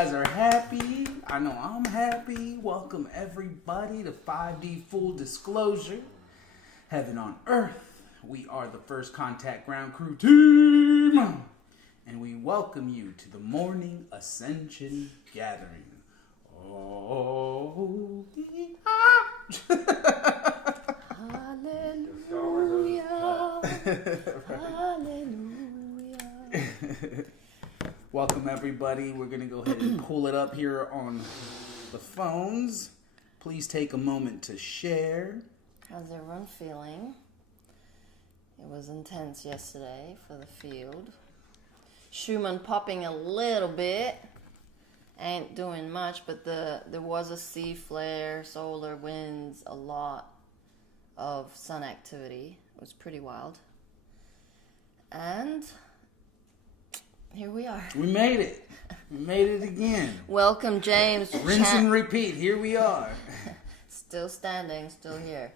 guys are happy. I know I'm happy. Welcome everybody to 5D Full Disclosure. Heaven on Earth. We are the First Contact Ground Crew team. And we welcome you to the morning Ascension gathering. Oh, Hallelujah. Hallelujah. Welcome everybody. We're going to go ahead and pull it up here on the phones. Please take a moment to share. How's everyone feeling? It was intense yesterday for the field. Schumann popping a little bit. Ain't doing much, but there was a sea flare, solar winds, a lot of sun activity. It was pretty wild. And here we are. We made it. We made it again. Welcome, James. Rinse and repeat. Here we are. Still standing, still here.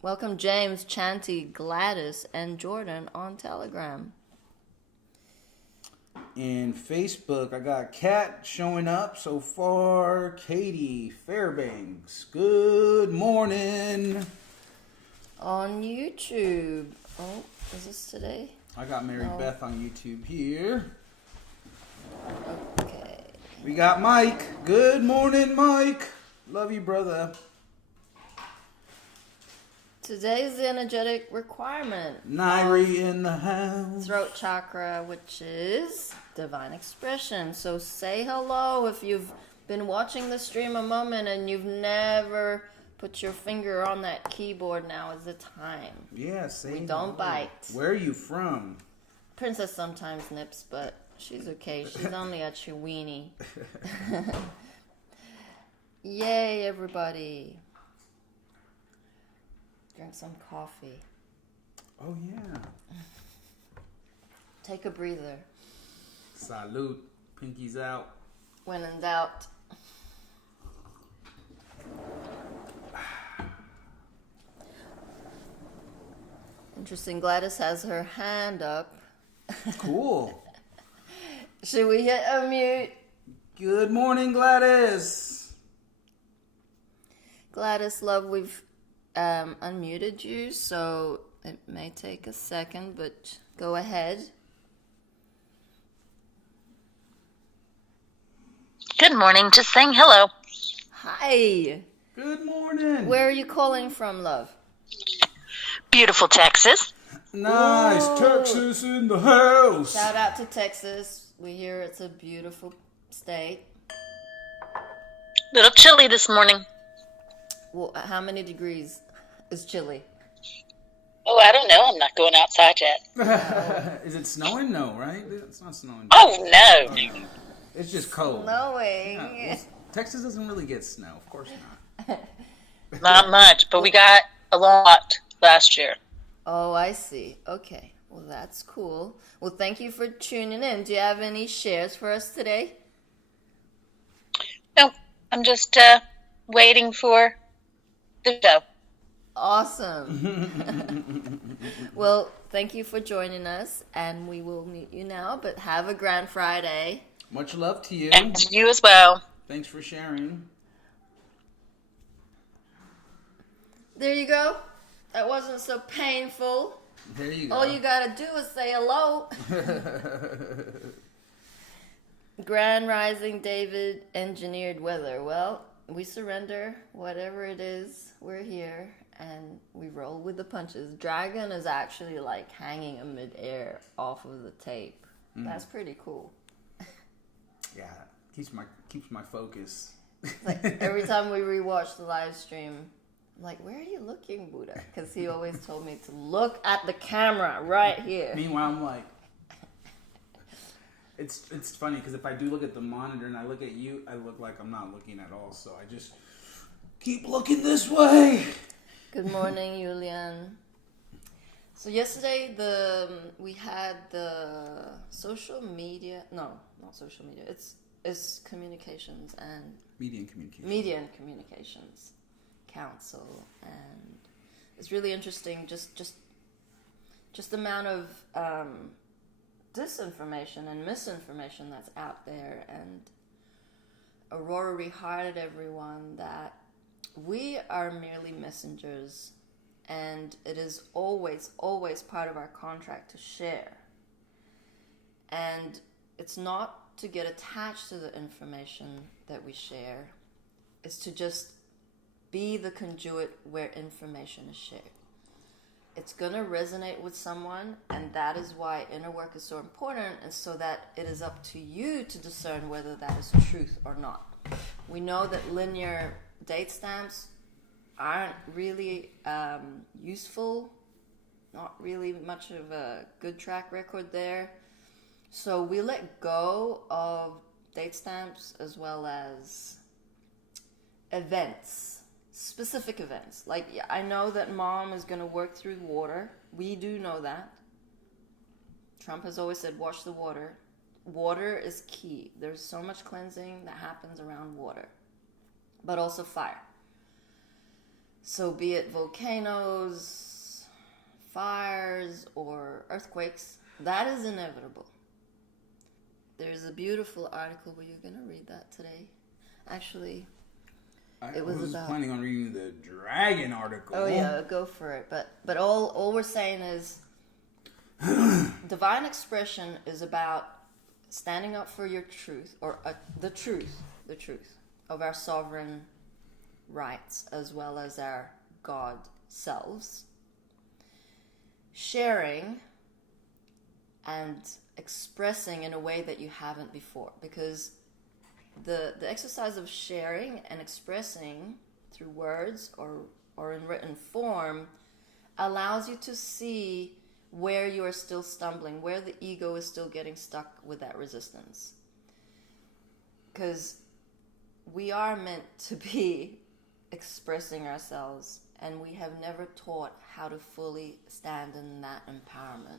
Welcome, James, Chanty, Gladys, and Jordan on Telegram. In Facebook, I got Kat showing up so far. Katie Fairbanks. Good morning. On YouTube. Oh, is this today? I got Mary Beth on YouTube here. Okay. We got Mike. Good morning, Mike. Love you, brother. Today's the energetic requirement. Nairi in the house. Throat chakra, which is divine expression. So say hello if you've been watching the stream a moment and you've never put your finger on that keyboard. Now is the time. Yeah, say We don't bite. Where are you from? Princess sometimes nips, but she's okay. She's only a chiweenie. Yay, everybody. Drink some coffee. Oh, yeah. Take a breather. Salute. Pinkies out. When in doubt. Interesting. Gladys has her hand up. Cool. Should we hit unmute? Good morning, Gladys. Gladys, love, we've unmuted you, so it may take a second, but go ahead. Good morning. Just saying hello. Hi. Good morning. Where are you calling from, love? Beautiful Texas. Nice. Whoa. Texas in the house. Shout out to Texas. We hear it's a beautiful state. Little chilly this morning. Well, how many degrees is chilly? Oh, I don't know. I'm not going outside yet. Is it snowing? No, right? It's not snowing. Oh, no. It's just cold. Snowing. Yeah, well, Texas doesn't really get snow. Of course not. Not much, but we got a lot last year. Oh, I see. Okay. Well, that's cool. Well, thank you for tuning in. Do you have any shares for us today? No, I'm just waiting for the show. Awesome. Well, thank you for joining us, and we will meet you now, but have a grand Friday. Much love to you. And you as well. Thanks for sharing. There you go. That wasn't so painful. There you go. All you gotta do is say hello. Grand Rising David engineered weather. Well, we surrender whatever it is. We're here and we roll with the punches. Dragon is actually like hanging in midair off of the tape. That's pretty cool. Yeah, keeps my focus. Like every time we rewatch the live stream, I'm like, where are you looking, Buddha? Because he always told me to look at the camera right here. Meanwhile, I'm like, it's funny because if I do look at the monitor and I look at you, I look like I'm not looking at all. So I just keep looking this way. Good morning, Julian. So yesterday we had the social media. No, not social media. It's communications and Media and communication. Media and Communications Council, and it's really interesting. Just the amount of disinformation and misinformation that's out there. And Aurora reminded everyone that we are merely messengers, and it is always, always part of our contract to share. And it's not to get attached to the information that we share. It's to just be the conduit where information is shared. It's going to resonate with someone, and that is why inner work is so important, and so that it is up to you to discern whether that is truth or not. We know that linear date stamps aren't really useful, not really much of a good track record there. So we let go of date stamps as well as events. Specific events. Like, I know that mom is going to work through water. We do know that. Trump has always said, wash the water. Water is key. There's so much cleansing that happens around water. But also fire. So be it volcanoes, fires, or earthquakes, that is inevitable. There's a beautiful article. Were you going to read that today? Actually... I was planning on reading the dragon article. Oh yeah, go for it. But all we're saying is divine expression is about standing up for your truth, or the truth of our sovereign rights as well as our God selves. Sharing and expressing in a way that you haven't before, because the exercise of sharing and expressing through words or in written form allows you to see where you are still stumbling, where the ego is still getting stuck with that resistance. Because we are meant to be expressing ourselves, and we have never taught how to fully stand in that empowerment.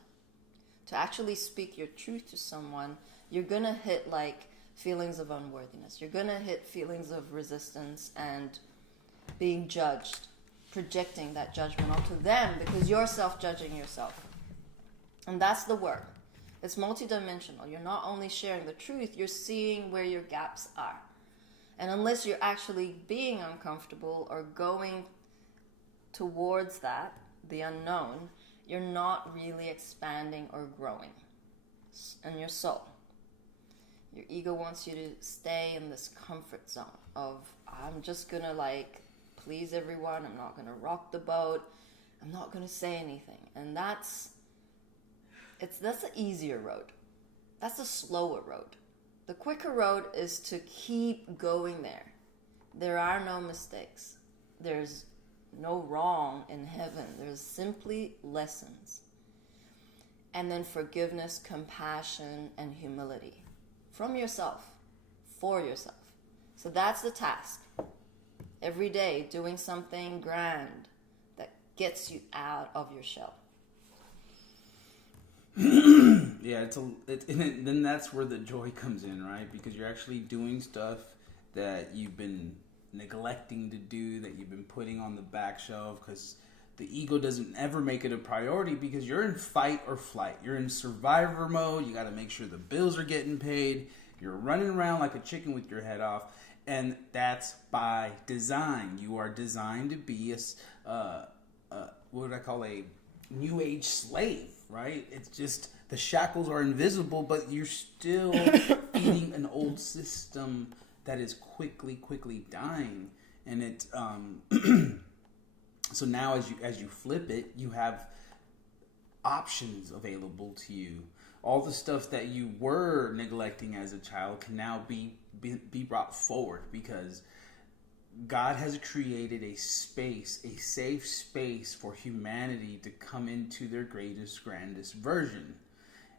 To actually speak your truth to someone, you're going to hit like feelings of unworthiness. You're going to hit feelings of resistance and being judged, projecting that judgment onto them because you're self-judging yourself. And that's the work. It's multidimensional. You're not only sharing the truth, you're seeing where your gaps are. And unless you're actually being uncomfortable or going towards that, the unknown, you're not really expanding or growing in your soul. Your ego wants you to stay in this comfort zone of, I'm just going to please everyone. I'm not going to rock the boat. I'm not going to say anything. And that's the easier road. That's the slower road. The quicker road is to keep going there. There are no mistakes. There's no wrong in heaven. There's simply lessons. And then forgiveness, compassion, and humility. From yourself, for yourself. So that's the task. Every day, doing something grand that gets you out of your shell. Yeah, then that's where the joy comes in, right? Because you're actually doing stuff that you've been neglecting to do, that you've been putting on the back shelf, because the ego doesn't ever make it a priority because you're in fight or flight. You're in survivor mode. You got to make sure the bills are getting paid. You're running around like a chicken with your head off. And that's by design. You are designed to be a new age slave, right? It's just the shackles are invisible, but you're still feeding an old system that is quickly dying. And it so now as you flip it, you have options available to you. All the stuff that you were neglecting as a child can now be brought forward, because God has created a space, a safe space for humanity to come into their greatest, grandest version.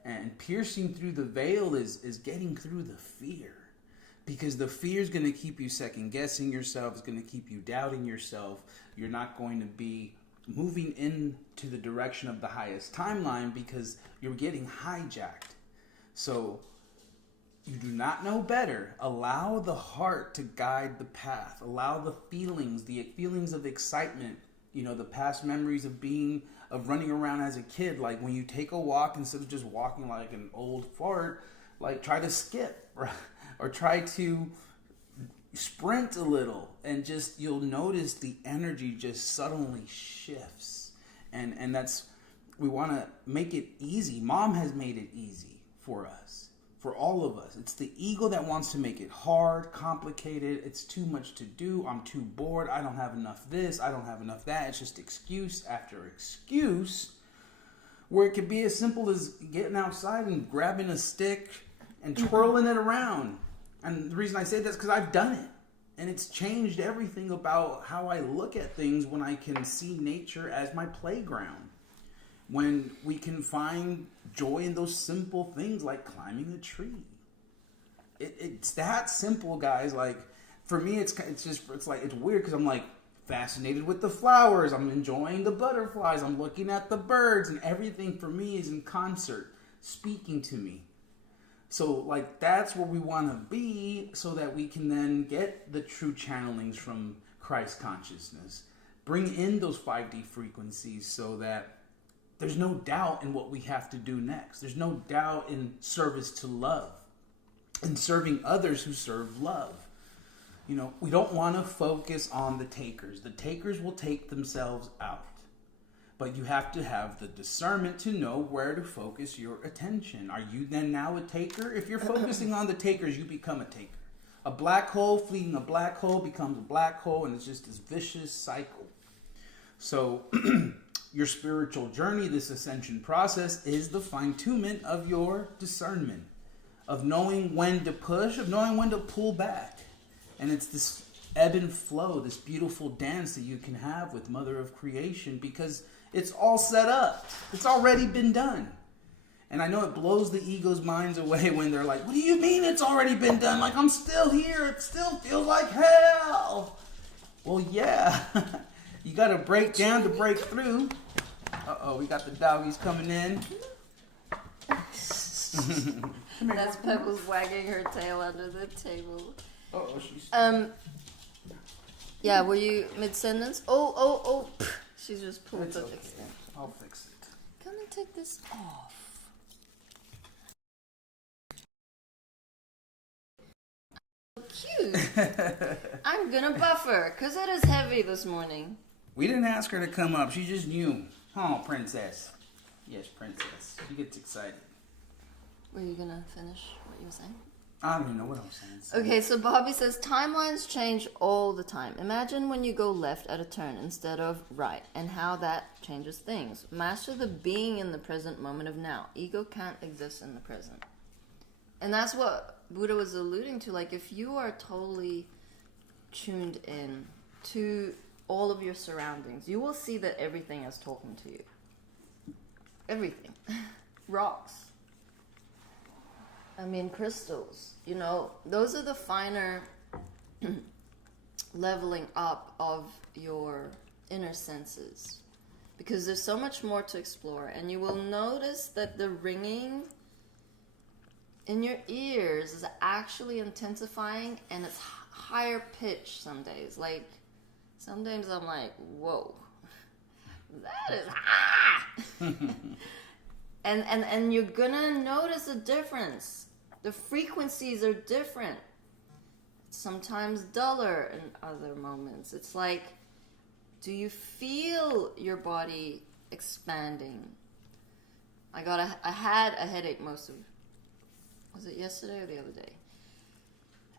And piercing through the veil is getting through the fear. Because the fear is going to keep you second guessing yourself. It's going to keep you doubting yourself. You're not going to be moving into the direction of the highest timeline because you're getting hijacked. So you do not know better. Allow the heart to guide the path. Allow the feelings of excitement, the past memories of being of running around as a kid. Like when you take a walk, instead of just walking like an old fart, like try to skip or try to sprint a little, and just you'll notice the energy just suddenly shifts. And that's, we want to make it easy. Mom has made it easy for us, for all of us. It's the ego that wants to make it hard, complicated. It's too much to do. I'm too bored. I don't have enough this. I don't have enough that. It's just excuse after excuse, where it could be as simple as getting outside and grabbing a stick and twirling it around. And the reason I say that is because I've done it. And it's changed everything about how I look at things when I can see nature as my playground. When we can find joy in those simple things like climbing a tree. It's that simple, guys. Like, for me, it's weird because I'm like fascinated with the flowers. I'm enjoying the butterflies. I'm looking at the birds, and everything for me is in concert, speaking to me. So, like, that's where we want to be so that we can then get the true channelings from Christ consciousness. Bring in those 5D frequencies so that there's no doubt in what we have to do next. There's no doubt in service to love and serving others who serve love. You know, we don't want to focus on the takers. The takers will take themselves out. But you have to have the discernment to know where to focus your attention. Are you then now a taker? If you're focusing on the takers, you become a taker. A black hole feeding a black hole becomes a black hole, and it's just this vicious cycle. So your spiritual journey, this ascension process, is the fine-tunement of your discernment, of knowing when to push, of knowing when to pull back. And it's this ebb and flow, this beautiful dance that you can have with Mother of Creation, because it's all set up. It's already been done. And I know it blows the ego's minds away when they're like, what do you mean it's already been done? Like, I'm still here. It still feels like hell. Well, yeah. You got to break down to break through. Uh-oh, we got the doggies coming in. That's Pebbles wagging her tail under the table. Uh-oh, she's... Yeah, were you mid-sentence? Oh. She's just pulled It's the okay. fix it. I'll fix it. Come and take this off. Cute. I'm gonna buffer, because it is heavy this morning. We didn't ask her to come up. She just knew. Oh, princess. Yes, princess. She gets excited. Were you gonna finish what you were saying? I don't even know what I'm saying. Okay, so Bobby says timelines change all the time. Imagine when you go left at a turn instead of right, and how that changes things. Master the being in the present moment of now. Ego can't exist in the present. And that's what Buddha was alluding to. Like, if you are totally tuned in to all of your surroundings, you will see that everything is talking to you. Everything. Rocks. I mean, crystals, you know, those are the finer leveling up of your inner senses, because there's so much more to explore. And you will notice that the ringing in your ears is actually intensifying, and it's higher pitch some days. Like, some days I'm like, whoa, that is and you're gonna notice a difference. The frequencies are different. Sometimes duller in other moments. It's like, do you feel your body expanding? I had a headache was it yesterday or the other day?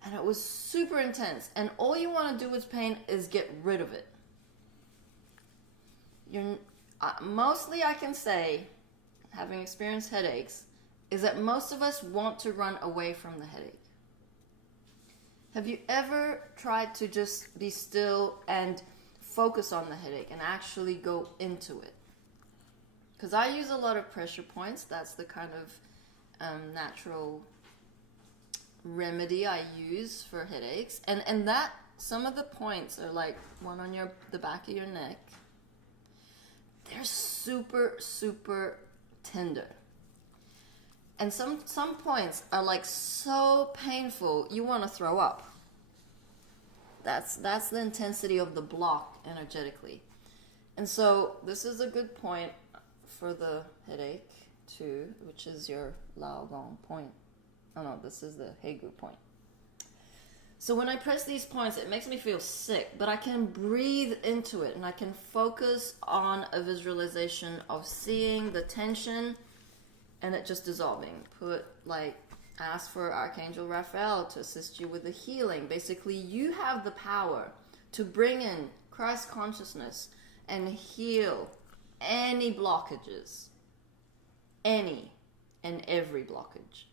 And it was super intense. And all you want to do with pain is get rid of it. Mostly I can say, having experienced headaches, is that most of us want to run away from the headache. Have you ever tried to just be still and focus on the headache and actually go into it? Because I use a lot of pressure points. That's the kind of natural remedy I use for headaches. And that, some of the points are like one on the back of your neck. They're super, super tender. And some points are like so painful you want to throw up. That's the intensity of the block energetically. And so this is a good point for the headache too, which is your Lao Gong point. Oh no, this is the Hegu point. So when I press these points, it makes me feel sick, but I can breathe into it and I can focus on a visualization of seeing the tension and it just dissolving. Ask for Archangel Raphael to assist you with the healing. Basically, you have the power to bring in Christ consciousness and heal any blockages. Any and every blockage.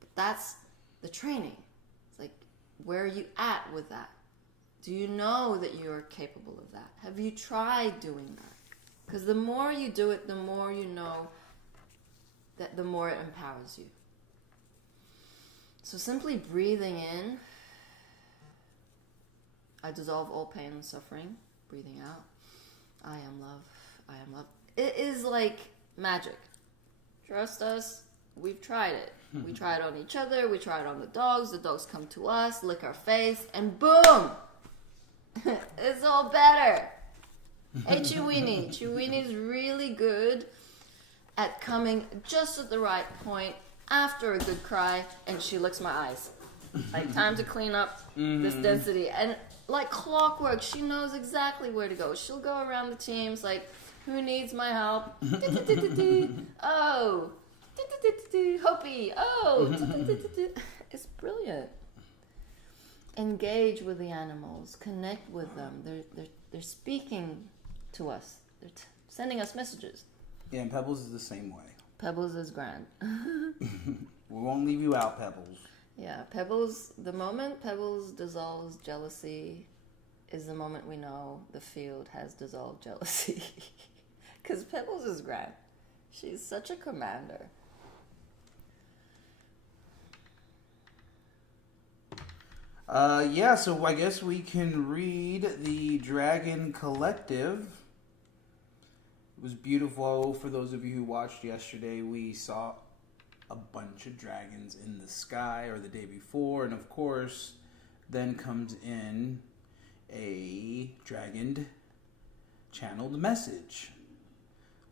But that's the training. It's like, where are you at with that? Do you know that you're capable of that? Have you tried doing that? Because the more you do it, the more you know that the more it empowers you. So simply breathing in, I dissolve all pain and suffering. Breathing out, I am love, I am love. It is like magic. Trust us, we've tried it. We try it on each other, we try it on the dogs come to us, lick our face, and boom! It's all better. Hey, Chiweenie. Chiweenie's really good at coming just at the right point after a good cry, and she licks my eyes. Like, time to clean up this density. And like clockwork, she knows exactly where to go. She'll go around the teams like, who needs my help? Oh, Hopi. Oh, it's brilliant. Engage with the animals. Connect with them. They're speaking to us. They're sending us messages. Yeah, and Pebbles is the same way. Pebbles is grand. We won't leave you out, Pebbles. Yeah, Pebbles, the moment Pebbles dissolves jealousy is the moment we know the field has dissolved jealousy. Because Pebbles is grand. She's such a commander. Yeah, so I guess we can read the Dragon Collective. It was beautiful. For those of you who watched yesterday, we saw a bunch of dragons in the sky, or the day before, and of course, then comes in a dragon channeled message.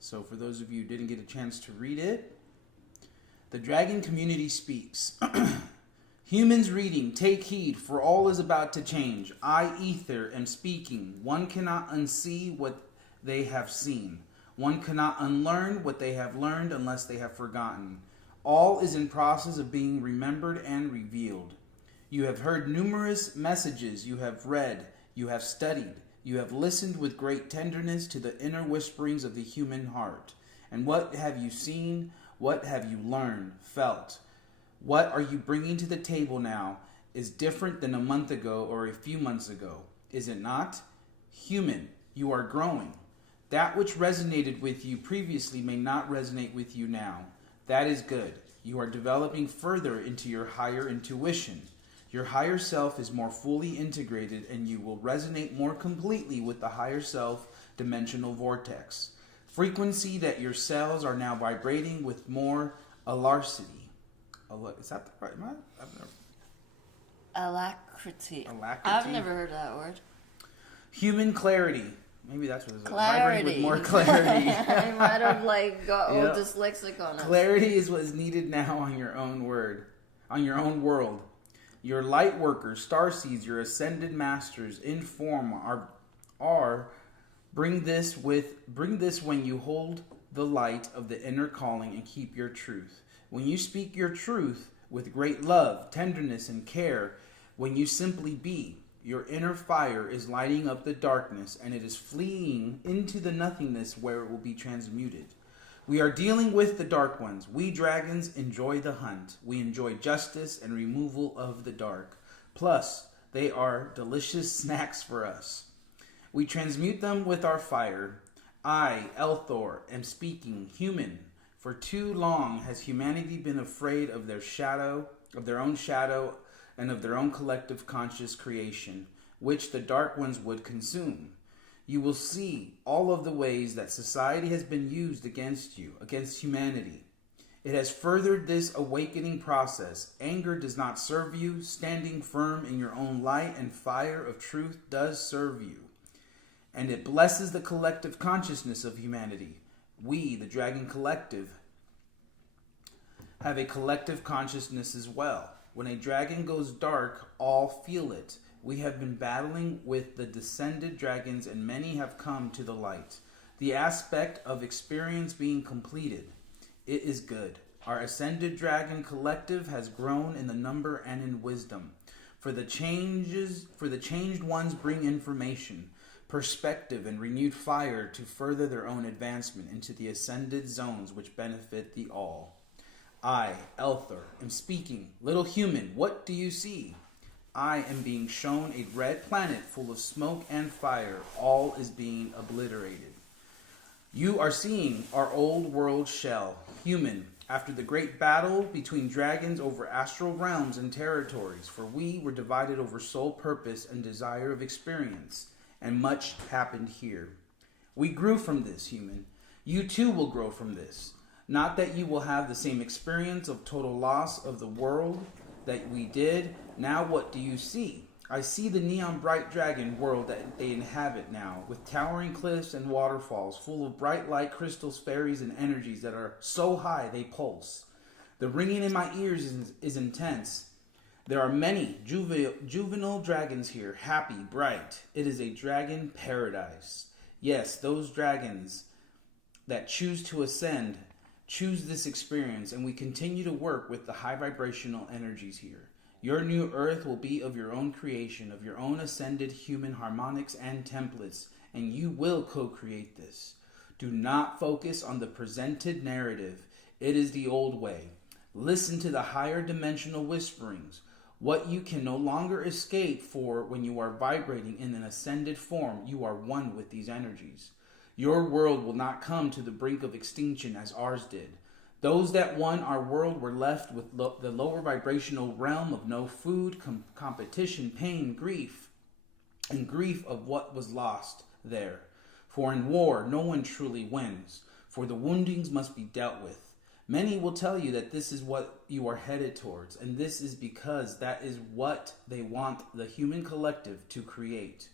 So for those of you who didn't get a chance to read it, the dragon community speaks. Humans reading, take heed, for all is about to change. I, Ether, am speaking. One cannot unsee what they have seen. One cannot unlearn what they have learned unless they have forgotten. All is in process of being remembered and revealed. You have heard numerous messages, you have read, you have studied, you have listened with great tenderness to the inner whisperings of the human heart. And what have you seen? What have you learned, felt? What are you bringing to the table now is different than a month ago or a few months ago, is it not? Human, you are growing. That which resonated with you previously may not resonate with you now. That is good. You are developing further into your higher intuition. Your higher self is more fully integrated and you will resonate more completely with the higher self dimensional vortex. Frequency that your cells are now vibrating with more alarcity. Is that the right word? Alacrity. Alacrity. I've never heard that word. Human clarity. Maybe that's what it's Clarity. Vibrating with more clarity. I might have got old Yep. dyslexic on it. Clarity is what is needed now on your own world. Your light workers, starseeds, your ascended masters in form bring this when you hold the light of the inner calling and keep your truth. When you speak your truth with great love, tenderness, and care, when you simply be, your inner fire is lighting up the darkness and it is fleeing into the nothingness where it will be transmuted. We are dealing with the dark ones. We dragons enjoy the hunt. We enjoy justice and removal of the dark. Plus, they are delicious snacks for us. We transmute them with our fire. I, Elthor, am speaking human. For too long has humanity been afraid of their shadow, of their own shadow, and of their own collective conscious creation, which the dark ones would consume. You will see all of the ways that society has been used against you, against humanity. It has furthered this awakening process. Anger does not serve you. Standing firm in your own light and fire of truth does serve you. and it blesses the collective consciousness of humanity. We, the Dragon Collective, have a collective consciousness as well. When a dragon goes dark, all feel it. We have been battling with the descended dragons, and many have come to the light. The aspect of experience being completed. It is good. Our ascended dragon collective has grown in the number and in wisdom. For the changed ones bring information, perspective, and renewed fire to further their own advancement into the ascended zones which benefit the all. I, Elthar, am speaking. Little human, what do you see? I am being shown a red planet full of smoke and fire. All is being obliterated. You are seeing our old world shell, human, after the great battle between dragons over astral realms and territories, for we were divided over sole purpose and desire of experience, and much happened here. We grew from this, human. You too will grow from this. Not that you will have the same experience of total loss of the world that we did. Now what do you see? I see the neon bright dragon world that they inhabit now, with towering cliffs and waterfalls full of bright light crystals, fairies, and energies that are so high they pulse. The ringing in my ears is intense. There are many juvenile dragons here, happy, bright. It is a dragon paradise. Yes, those dragons that choose to ascend choose this experience, and we continue to work with the high vibrational energies here. Your new earth will be of your own creation, of your own ascended human harmonics and templates, and you will co-create this. Do not focus on the presented narrative. It is the old way. Listen to the higher dimensional whisperings, what you can no longer escape, for when you are vibrating in an ascended form, you are one with these energies. Your world will not come to the brink of extinction as ours did. Those that won our world were left with the lower vibrational realm of no food, competition, pain, grief, and grief of what was lost there. For in war, no one truly wins, for the woundings must be dealt with. Many will tell you that this is what you are headed towards, and this is because that is what they want the human collective to create.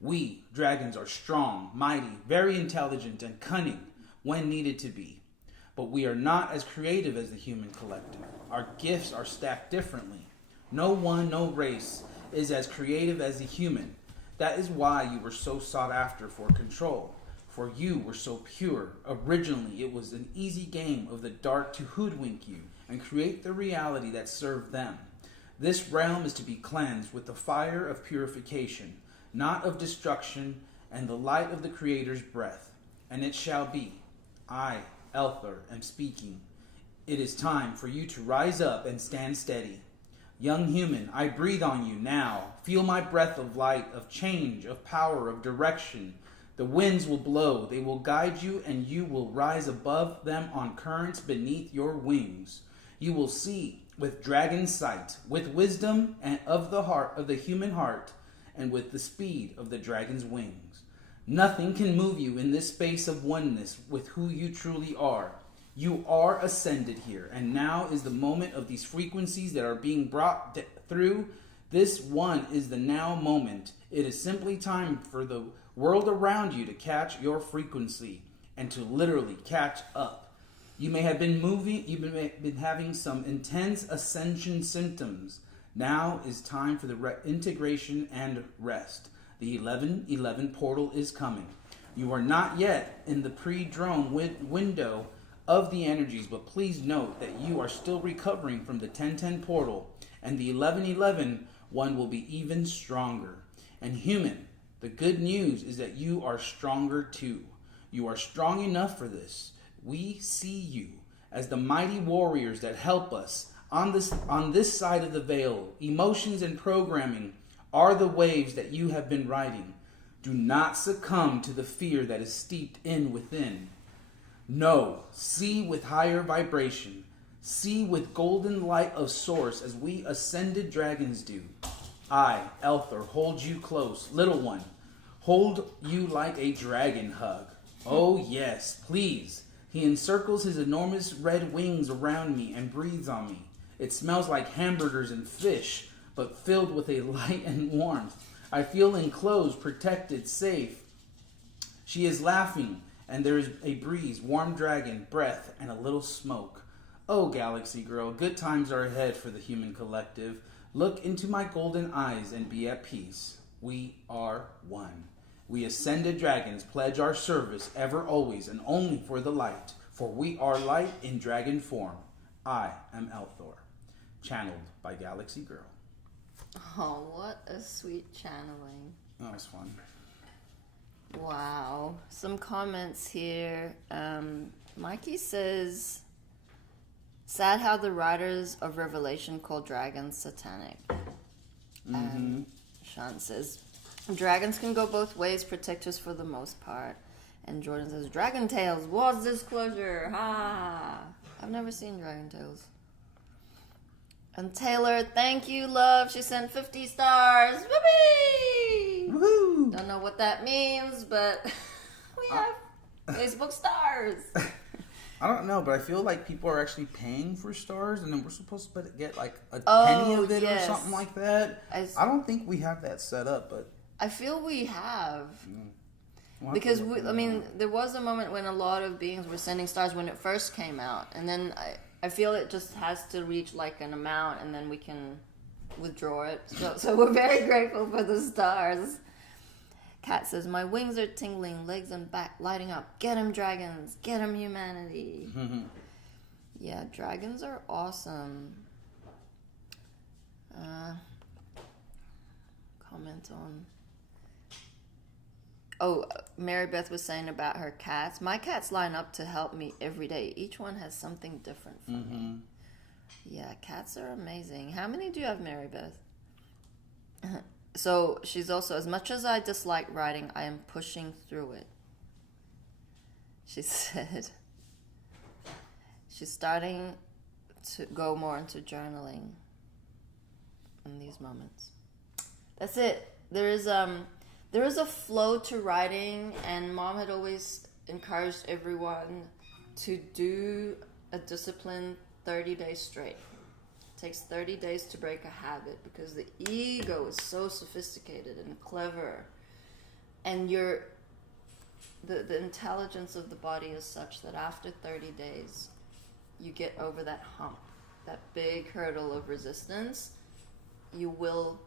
We, dragons, are strong, mighty, very intelligent, and cunning when needed to be. But we are not as creative as the human collective. Our gifts are stacked differently. No one, no race is as creative as the human. That is why you were so sought after for control. For you were so pure. Originally, it was an easy game of the dark to hoodwink you and create the reality that served them. This realm is to be cleansed with the fire of purification, not of destruction, and the light of the Creator's breath. And it shall be. I, Elthar, am speaking. It is time for you to rise up and stand steady. Young human, I breathe on you now. Feel my breath of light, of change, of power, of direction. The winds will blow. They will guide you, and you will rise above them on currents beneath your wings. You will see with dragon sight, with wisdom and of the heart of the human heart, and with the speed of the dragon's wings. Nothing can move you in this space of oneness with who you truly are. You are ascended here, and now is the moment of these frequencies that are being brought through. This one is the now moment. It is simply time for the world around you to catch your frequency and to literally catch up. You may have been been having some intense ascension symptoms. Now is time for the integration and rest. The 1111 portal is coming. You are not yet in the pre-drone window of the energies, but please note that you are still recovering from the 1010 portal, and the 1111 one will be even stronger. And human, the good news is that you are stronger too. You are strong enough for this. We see you as the mighty warriors that help us on this side of the veil. Emotions and programming are the waves that you have been riding. Do not succumb to the fear that is steeped in within. No, see with higher vibration. See with golden light of source as we ascended dragons do. I, Elthar, hold you close, little one. Hold you like a dragon hug. Oh yes, please. He encircles his enormous red wings around me and breathes on me. It smells like hamburgers and fish, but filled with a light and warmth. I feel enclosed, protected, safe. She is laughing, and there is a breeze, warm dragon, breath, and a little smoke. Oh, Galaxy Girl, good times are ahead for the human collective. Look into my golden eyes and be at peace. We are one. We ascended dragons pledge our service ever, always, and only for the light. For we are light in dragon form. I am Elthor. Channeled by Galaxy Girl. Oh, what a sweet channeling. That was fun. Wow. Some comments here. Mikey says, sad how the writers of Revelation call dragons satanic. Sean says, dragons can go both ways, protectors for the most part. And Jordan says, Dragon Tales, was disclosure. Ha! I've never seen Dragon Tales. And Taylor, thank you, love. She sent 50 stars. Whoopee! Woohoo! Don't know what that means, but we have Facebook stars. I don't know, but I feel like people are actually paying for stars, and then we're supposed to get like a Oh, penny of it yes. or something like that. I don't think we have that set up, but I feel we have. we'll have Because, to look I mean, there was a moment when a lot of beings were sending stars when it first came out. And then I feel it just has to reach like an amount, and then we can withdraw it. So we're very grateful for the stars. Kat says, my wings are tingling, legs and back lighting up. Get 'em, dragons. Get 'em, humanity. Yeah, dragons are awesome. Comment on... Oh, Mary Beth was saying about her cats. My cats line up to help me every day. Each one has something different for me. Yeah, cats are amazing. How many do you have, Mary Beth? So she's also, as much as I dislike writing, I am pushing through it. She said she's starting to go more into journaling in these moments. That's it. There is a flow to writing, and Mom had always encouraged everyone to do a disciplined 30 days straight. It takes 30 days to break a habit because the ego is so sophisticated and clever, and the intelligence of the body is such that after 30 days you get over that hump, that big hurdle of resistance. You will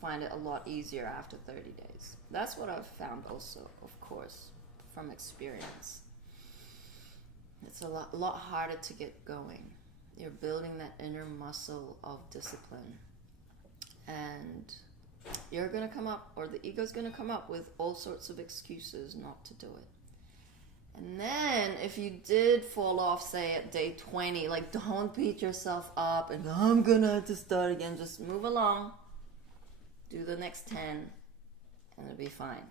find it a lot easier after 30 days. That's what I've found also, of course, from experience. It's a lot harder to get going. You're building that inner muscle of discipline. And you're going to come up, or the ego's going to come up with all sorts of excuses not to do it. And then if you did fall off, say at day 20, like, don't beat yourself up and I'm going to have to start again. Just move along. Do the next 10 and it'll be fine.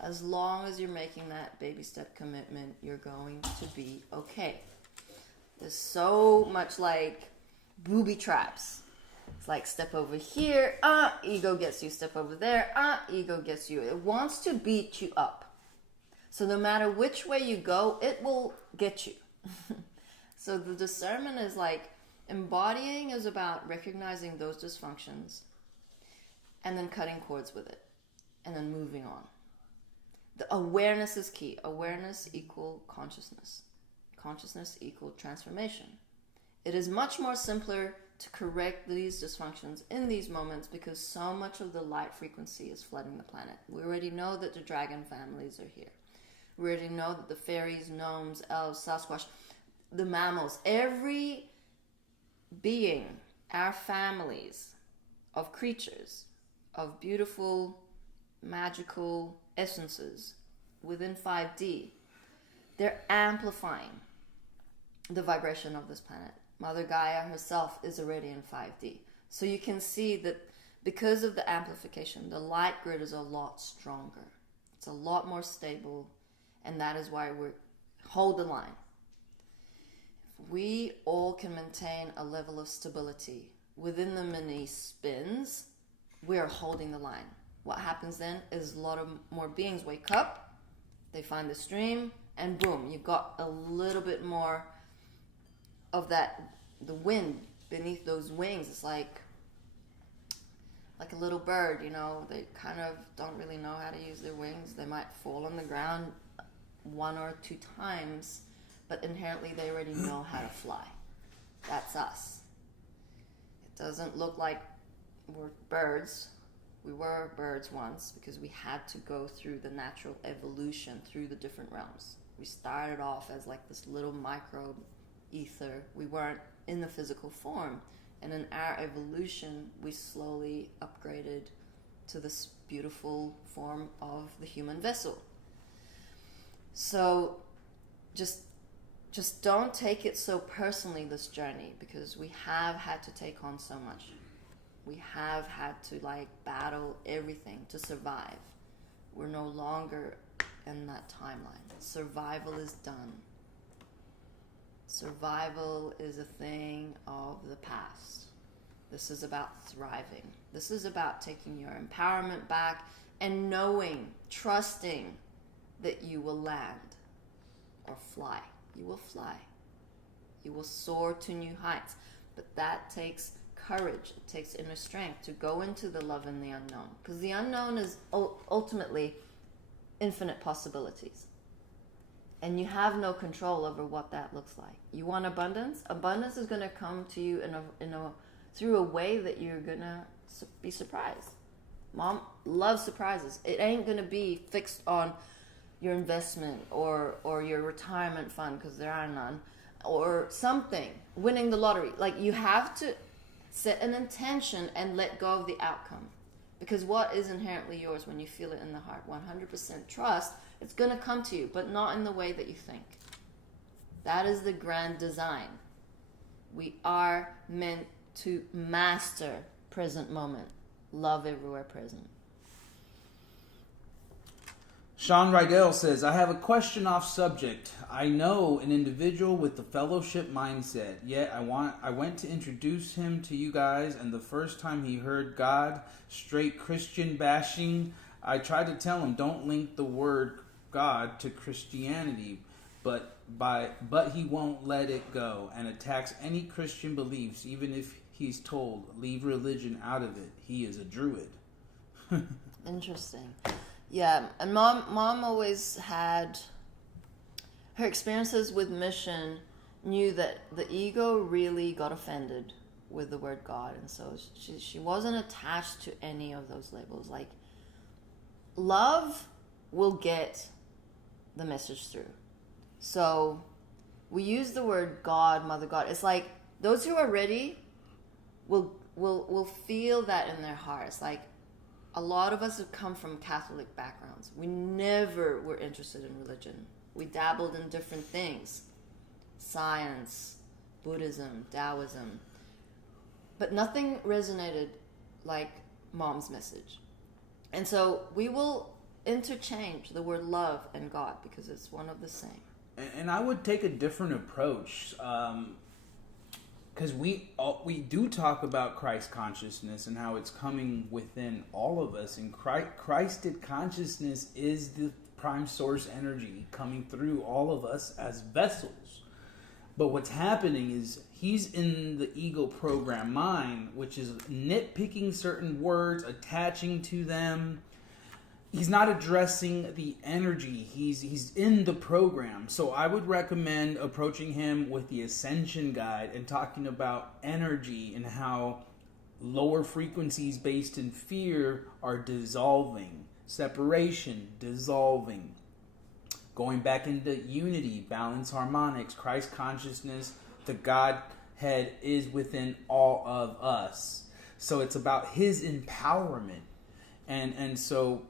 As long as you're making that baby step commitment, you're going to be okay. There's so much like booby traps. It's like step over here, ego gets you. Step over there, ego gets you. It wants to beat you up. So no matter which way you go, it will get you. So the discernment is like, embodying is about recognizing those dysfunctions and then cutting cords with it and then moving on. The awareness is key. Awareness equal consciousness. Consciousness equal transformation. It is much more simpler to correct these dysfunctions in these moments because so much of the light frequency is flooding the planet. We already know that the dragon families are here. We already know that the fairies, gnomes, elves, Sasquatch, the mammals, every being, our families of creatures, of beautiful, magical essences within 5D, they're amplifying the vibration of this planet. Mother Gaia herself is already in 5D. So you can see that because of the amplification, the light grid is a lot stronger. It's a lot more stable, and that is why we hold the line. If we all can maintain a level of stability within the mini spins, we are holding the line. What happens then is a lot of more beings wake up, they find the stream, and boom, you got a little bit more of that, the wind beneath those wings. It's like like a little bird, you know, they kind of don't really know how to use their wings. They might fall on the ground 1 or 2 times, but inherently they already know how to fly. That's us. It doesn't look like we're birds. We were birds once because we had to go through the natural evolution through the different realms. We started off as like this little microbe ether. We weren't in the physical form. And in our evolution, we slowly upgraded to this beautiful form of the human vessel. So just don't take it so personally, this journey, because we have had to take on so much. We have had to like battle everything to survive. We're no longer in that timeline. Survival is done. Survival is a thing of the past. This is about thriving. This is about taking your empowerment back and knowing, trusting that you will land or fly. You will fly. You will soar to new heights. But that takes courage. It takes inner strength to go into the love and the unknown. Because the unknown is ultimately infinite possibilities. And you have no control over what that looks like. You want abundance? Abundance is going to come to you through a way that you're going to be surprised. Mom loves surprises. It ain't going to be fixed on your investment or your retirement fund, because there are none, or something, winning the lottery. Like, you have to set an intention and let go of the outcome. Because what is inherently yours when you feel it in the heart? 100% trust. It's going to come to you, but not in the way that you think. That is the grand design. We are meant to master present moment. Love everywhere present. Sean Rydell says, I have a question off subject. I know an individual with the fellowship mindset, yet I went to introduce him to you guys, and the first time he heard God, straight Christian bashing, I tried to tell him don't link the word God to Christianity, but he won't let it go and attacks any Christian beliefs, even if he's told leave religion out of it. He is a druid. Interesting. Yeah, and mom always had her experiences with mission, knew that the ego really got offended with the word God, and so she wasn't attached to any of those labels. Like, love will get the message through. So we use the word God, Mother God. It's like those who are ready will feel that in their hearts. Like, a lot of us have come from Catholic backgrounds. We never were interested in religion. We dabbled in different things. Science, Buddhism, Taoism. But nothing resonated like Mom's message. And so we will interchange the word love and God because it's one of the same. And I would take a different approach. Because we do talk about Christ consciousness and how it's coming within all of us. And Christed consciousness is the prime source energy coming through all of us as vessels. But what's happening is he's in the ego program mind, which is nitpicking certain words, attaching to them. He's not addressing the energy. He's in the program. So I would recommend approaching him with the Ascension guide and talking about energy and how lower frequencies based in fear are dissolving. Separation, dissolving. Going back into unity, balance, harmonics, Christ consciousness, the Godhead is within all of us. So it's about his empowerment. And so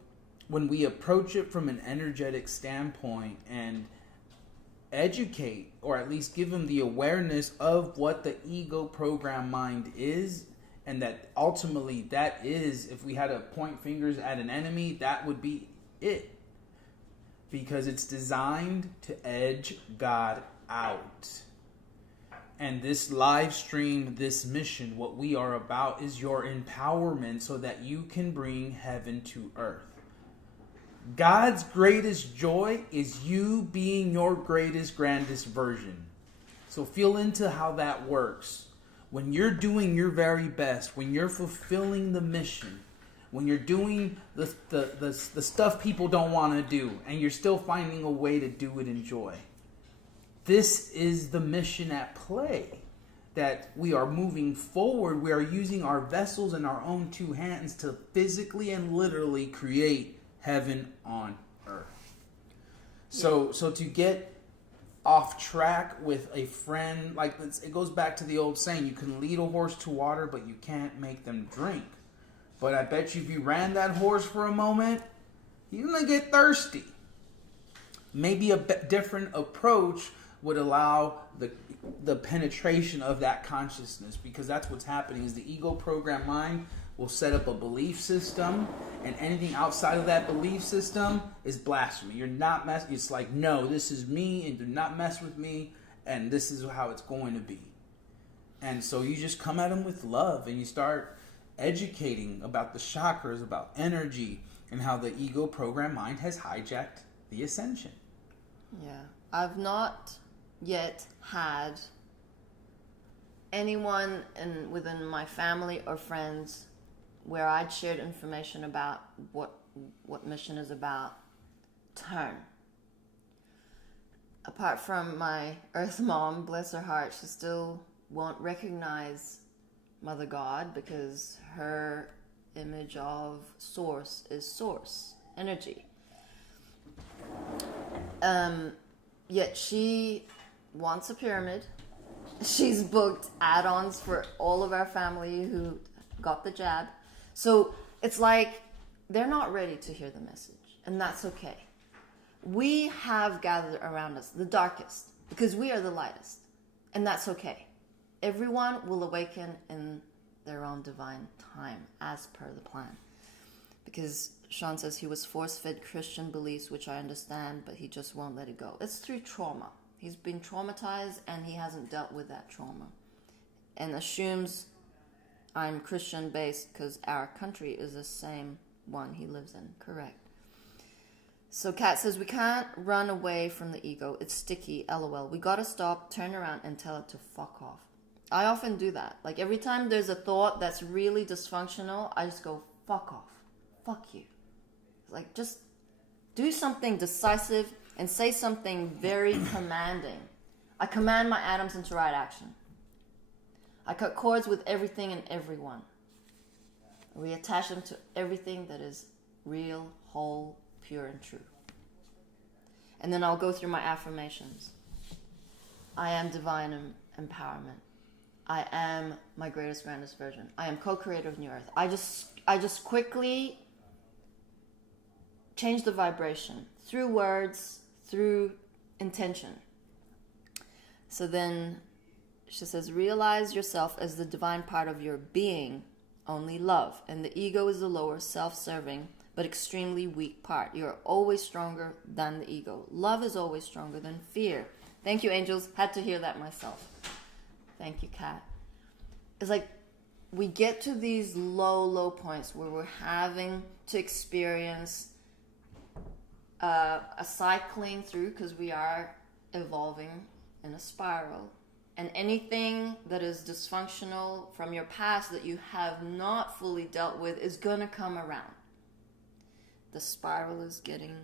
when we approach it from an energetic standpoint and educate, or at least give them the awareness of what the ego program mind is, and that ultimately that is, if we had to point fingers at an enemy, that would be it. Because it's designed to edge God out. And this live stream, this mission, what we are about is your empowerment so that you can bring heaven to earth. God's greatest joy is you being your greatest, grandest version. So feel into how that works. when you're doing your very best, when you're fulfilling the mission, when you're doing the stuff people don't want to do, and you're still finding a way to do it in joy, this is the mission at play. That we are moving forward. We are using our vessels and our own two hands to physically and literally create heaven on earth. So to get off track with a friend, like it goes back to the old saying, you can lead a horse to water, but you can't make them drink. But I bet you if you ran that horse for a moment, he's going to get thirsty. Maybe a different approach would allow the penetration of that consciousness, because that's what's happening. Is the ego program mind will set up a belief system, and anything outside of that belief system is blasphemy. You're not it's like, no, this is me, and do not mess with me, and this is how it's going to be. And so you just come at them with love, and you start educating about the chakras, about energy, and how the ego program mind has hijacked the ascension. Yeah, I've not yet had anyone within my family or friends where I'd shared information about what mission is about turn. Apart from my earth mom, bless her heart, she still won't recognize Mother God because her image of source is source energy. Yet she wants a pyramid. She's booked add-ons for all of our family who got the jab. So it's like they're not ready to hear the message, and that's okay. We have gathered around us the darkest because we are the lightest, and that's okay. Everyone will awaken in their own divine time as per the plan. Because Sean says he was force-fed Christian beliefs, which I understand, but he just won't let it go. It's through trauma. He's been traumatized and he hasn't dealt with that trauma. And assumes I'm Christian-based because our country is the same one he lives in. Correct. So Kat says, we can't run away from the ego. It's sticky, LOL. We gotta stop, turn around, and tell it to fuck off. I often do that. Like every time there's a thought that's really dysfunctional, I just go, fuck off. Fuck you. Like, just do something decisive and say something very commanding. I command my atoms into right action. I cut cords with everything and everyone. We attach them to everything that is real, whole, pure, and true. And then I'll go through my affirmations. I am divine empowerment. I am my greatest, grandest version. I am co-creator of New Earth. I just quickly change the vibration through words, through intention. So then she says, realize yourself as the divine part of your being, only love. And the ego is the lower, self-serving, but extremely weak part. You're always stronger than the ego. Love is always stronger than fear. Thank you, angels. Had to hear that myself. Thank you, Kat. It's like we get to these low points where we're having to experience a cycling through, because we are evolving in a spiral. And anything that is dysfunctional from your past that you have not fully dealt with is going to come around. The spiral is getting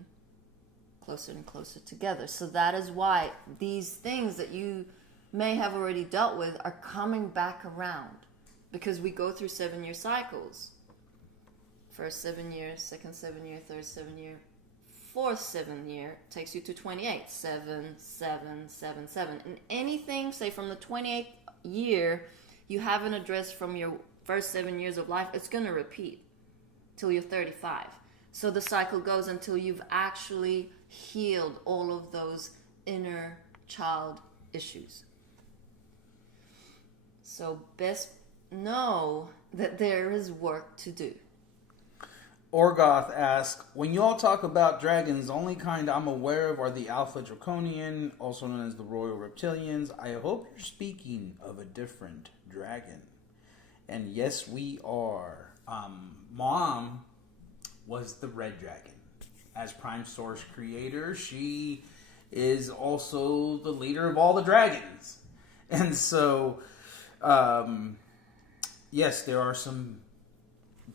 closer and closer together. So that is why these things that you may have already dealt with are coming back around, because we go through 7-year cycles. First 7 years, second 7 year, third 7 year, fourth 7 year takes you to 28. 7, 7, 7, 7. And anything, say from the 28th year, you haven't addressed from your first 7 years of life, it's going to repeat till you're 35. So the cycle goes until you've actually healed all of those inner child issues. So best know that there is work to do. Orgoth asks, when you all talk about dragons, the only kind I'm aware of are the Alpha Draconian, also known as the Royal Reptilians. I hope you're speaking of a different dragon. And yes, we are. Mom was the Red Dragon. As Prime Source creator, she is also the leader of all the dragons. And so Yes, there are some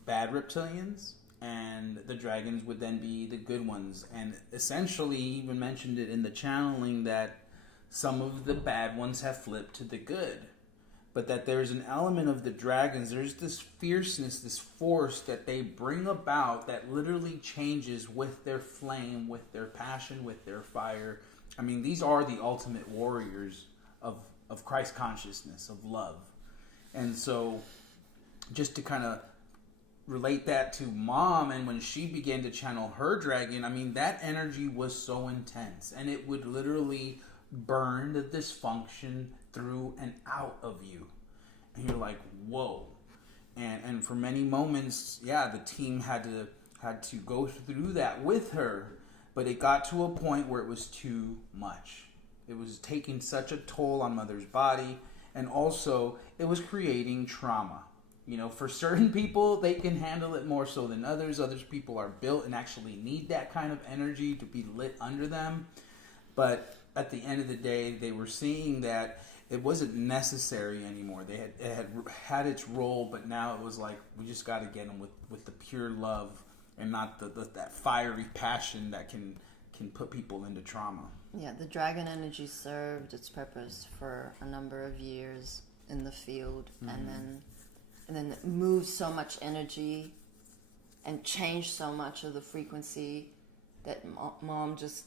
bad reptilians, and the dragons would then be the good ones. And essentially, he even mentioned it in the channeling that some of the bad ones have flipped to the good. But that there's an element of the dragons, there's this fierceness, this force that they bring about that literally changes with their flame, with their passion, with their fire. I mean, these are the ultimate warriors of Christ consciousness, of love. And so, just to kind of relate that to Mom, and when she began to channel her dragon, I mean, that energy was so intense, and it would literally burn the dysfunction through and out of you. And you're like, whoa. And for many moments, yeah, the team had to go through that with her, but it got to a point where it was too much. It was taking such a toll on Mother's body, and also it was creating trauma. You know, for certain people, they can handle it more so than others. Others people are built and actually need that kind of energy to be lit under them. But at the end of the day, they were seeing that it wasn't necessary anymore. It had its role, but now it was like, we just got to get them with the pure love and not that fiery passion that can put people into trauma. Yeah, the dragon energy served its purpose for a number of years in the field, and then it moved so much energy and changed so much of the frequency that Mom just,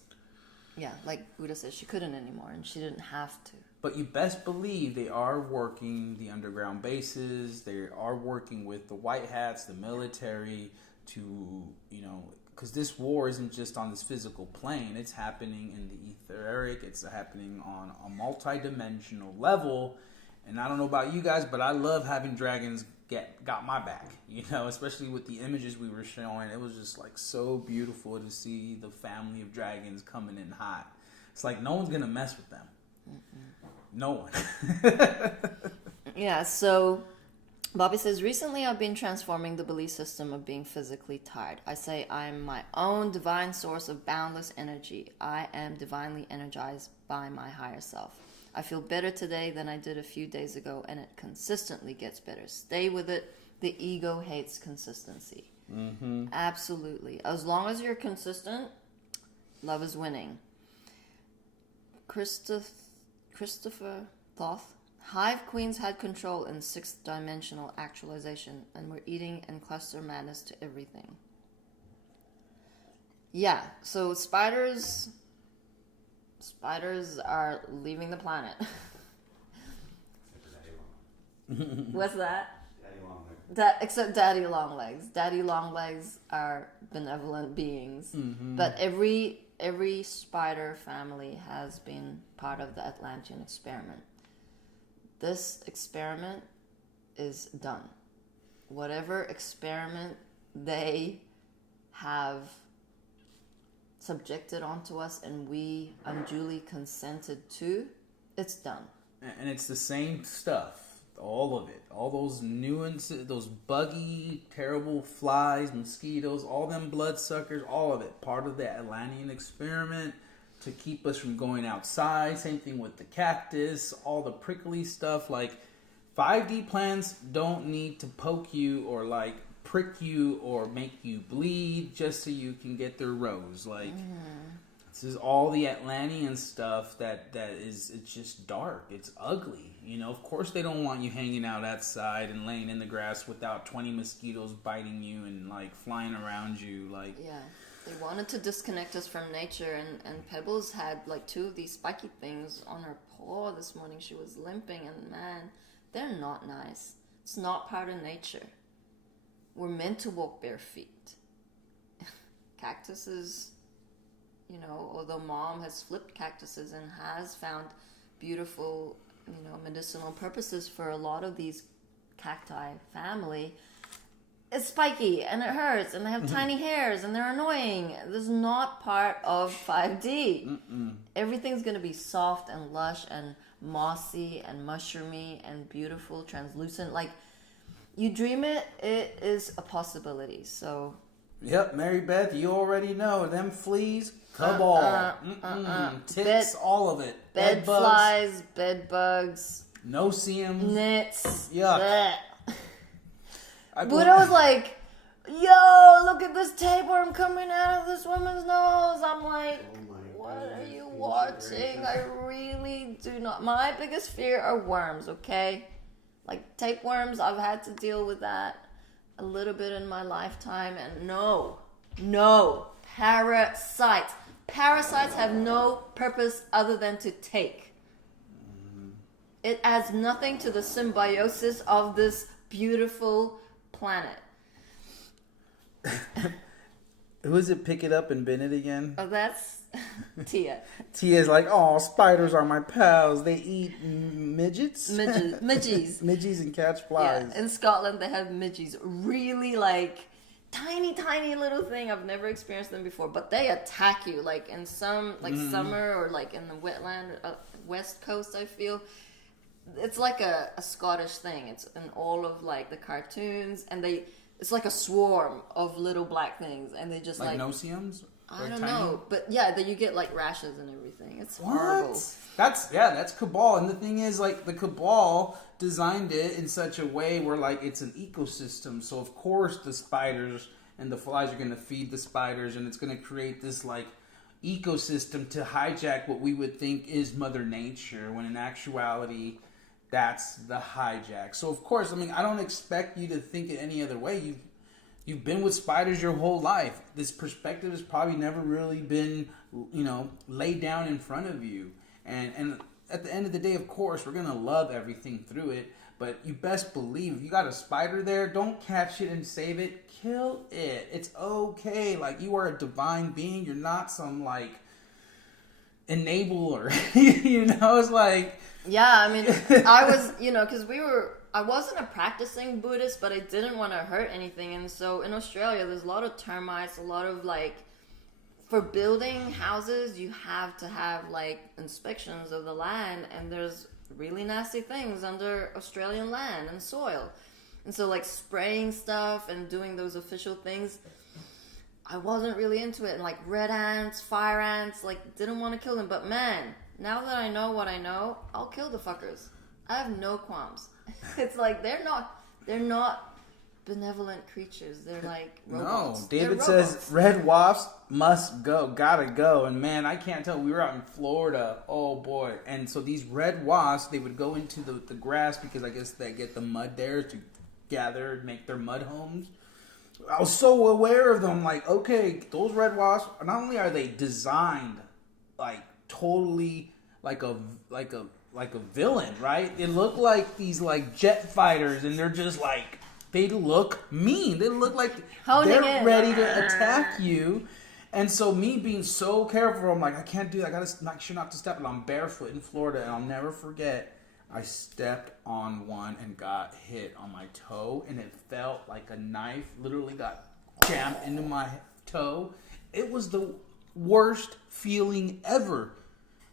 yeah, like Buddha says, she couldn't anymore, and she didn't have to. But you best believe they are working the underground bases. They are working with the white hats, the military, to, you know, because this war isn't just on this physical plane. It's happening in the etheric. It's happening on a multi-dimensional level. And I don't know about you guys, but I love having dragons got my back. You know, especially with the images we were showing. It was just like so beautiful to see the family of dragons coming in hot. It's like no one's going to mess with them. No one. Yeah, so Bobby says, recently I've been transforming the belief system of being physically tired. I say I'm my own divine source of boundless energy. I am divinely energized by my higher self. I feel better today than I did a few days ago, and it consistently gets better. Stay with it. The ego hates consistency. Mm-hmm. Absolutely. As long as you're consistent, love is winning. Christopher Thoth. Hive queens had control in sixth dimensional actualization and were eating and cluster madness to everything. Yeah, so spiders are leaving the planet. What's that? Daddy Longlegs. Except Daddy Longlegs. Daddy Longlegs are benevolent beings. Mm-hmm. But every spider family has been part of the Atlantean experiment. This experiment is done. Whatever experiment they have subjected onto us and we unduly consented to, it's done. And it's the same stuff. All of it. All those nuances, those buggy, terrible flies, mosquitoes, all them bloodsuckers, all of it. Part of the Atlantean experiment to keep us from going outside. Same thing with the cactus, all the prickly stuff. Like, 5D plants don't need to poke you or, like, prick you or make you bleed just so you can get their rose. Like, this is all the Atlantean stuff that is, it's just dark. It's ugly. You know, of course they don't want you hanging out outside and laying in the grass without 20 mosquitoes biting you and, like, flying around you. Like, yeah. They wanted to disconnect us from nature, and Pebbles had like 2 of these spiky things on her paw this morning. She was limping, and man, they're not nice. It's not part of nature. We're meant to walk bare feet. Cactuses, you know, although Mom has flipped cactuses and has found beautiful, you know, medicinal purposes for a lot of these cacti family, it's spiky and it hurts and they have tiny hairs and they're annoying. This is not part of 5D. Everything's going to be soft and lush and mossy and mushroomy and beautiful, translucent. Like, you dream it, it is a possibility. So, yep, Mary Beth, you already know. Them fleas, cabal. Ticks, all of it. Bed flies, bed bugs, No seams. Nits. Yuck. Buddha was like, yo, look at this tapeworm coming out of this woman's nose. I'm like, what are you watching? I really do not. My biggest fear are worms, okay? Like tapeworms, I've had to deal with that a little bit in my lifetime. And no, parasites. Parasites have no purpose other than to take. It adds nothing to the symbiosis of this beautiful planet. Who is it? Pick it up and bin it again? Oh, that's Tia. Tia's like, oh, spiders are my pals. They eat midgets? Midgies. Midgies and catch flies. Yeah, in Scotland they have midgies. Really like tiny little thing. I've never experienced them before, but they attack you like in some summer or like in the wetland west coast. I feel it's like a Scottish thing. It's in all of like the cartoons, and it's like a swarm of little black things, and they just like no-see-ums? I don't know, but yeah, that you get like rashes and everything. It's horrible. That's Cabal, and the thing is, like, the Cabal designed it in such a way where like it's an ecosystem. So of course the spiders and the flies are going to feed the spiders, and it's going to create this like ecosystem to hijack what we would think is Mother Nature, when in actuality that's the hijack. So of course, I mean, I don't expect you to think it any other way. You've been with spiders your whole life. This perspective has probably never really been, laid down in front of you. And at the end of the day, of course, we're gonna love everything through it. But you best believe, if you got a spider there, don't catch it and save it. Kill it. It's okay. Like, you are a divine being. You're not some like enabler. It's like. Yeah, I mean, I was, because I wasn't a practicing Buddhist, but I didn't want to hurt anything. And so in Australia, there's a lot of termites, a lot of like, for building houses, you have to have like inspections of the land. And there's really nasty things under Australian land and soil. And so like spraying stuff and doing those official things, I wasn't really into it. And like red ants, fire ants, like didn't want to kill them. But man, now that I know what I know, I'll kill the fuckers. I have no qualms. It's like they're not benevolent creatures. They're like robots. No, David says red wasps must go, gotta go. And man, I can't tell. We were out in Florida. Oh boy! And so these red wasps, they would go into the grass because I guess they get the mud there to gather and make their mud homes. I was so aware of them. Like, okay, those red wasps. Not only are they designed like totally like a villain, right? They look like these like jet fighters, and they're just like, they look mean. They look like they're ready to attack you. And so me being so careful, I'm like, I can't do that. I gotta make sure not to step. And I'm barefoot in Florida, and I'll never forget, I stepped on one and got hit on my toe, and it felt like a knife literally got jammed into my toe. It was the worst feeling ever.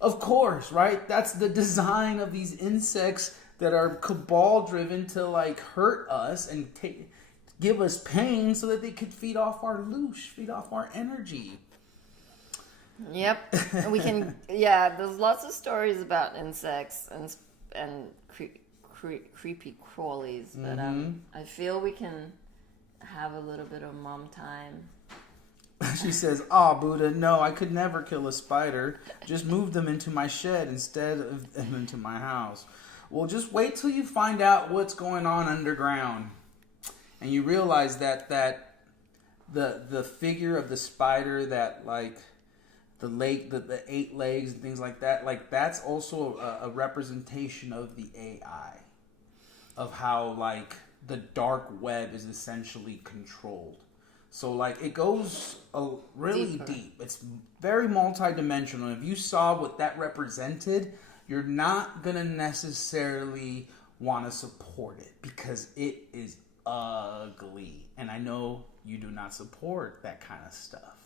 Of course, right? That's the design of these insects that are cabal driven to like hurt us and give us pain so that they could feed off our loosh, feed off our energy. Yep. We can, there's lots of stories about insects and creepy crawlies, but I feel we can have a little bit of mom time. She says, Buddha, no, I could never kill a spider. Just move them into my shed instead of them into my house. Well, just wait till you find out what's going on underground. And you realize that the figure of the spider, that like the 8 legs and things like that, like that's also a representation of the AI. Of how like the dark web is essentially controlled. So, like, it goes really deep. It's very multidimensional. If you saw what that represented, you're not going to necessarily want to support it because it is ugly. And I know you do not support that kind of stuff.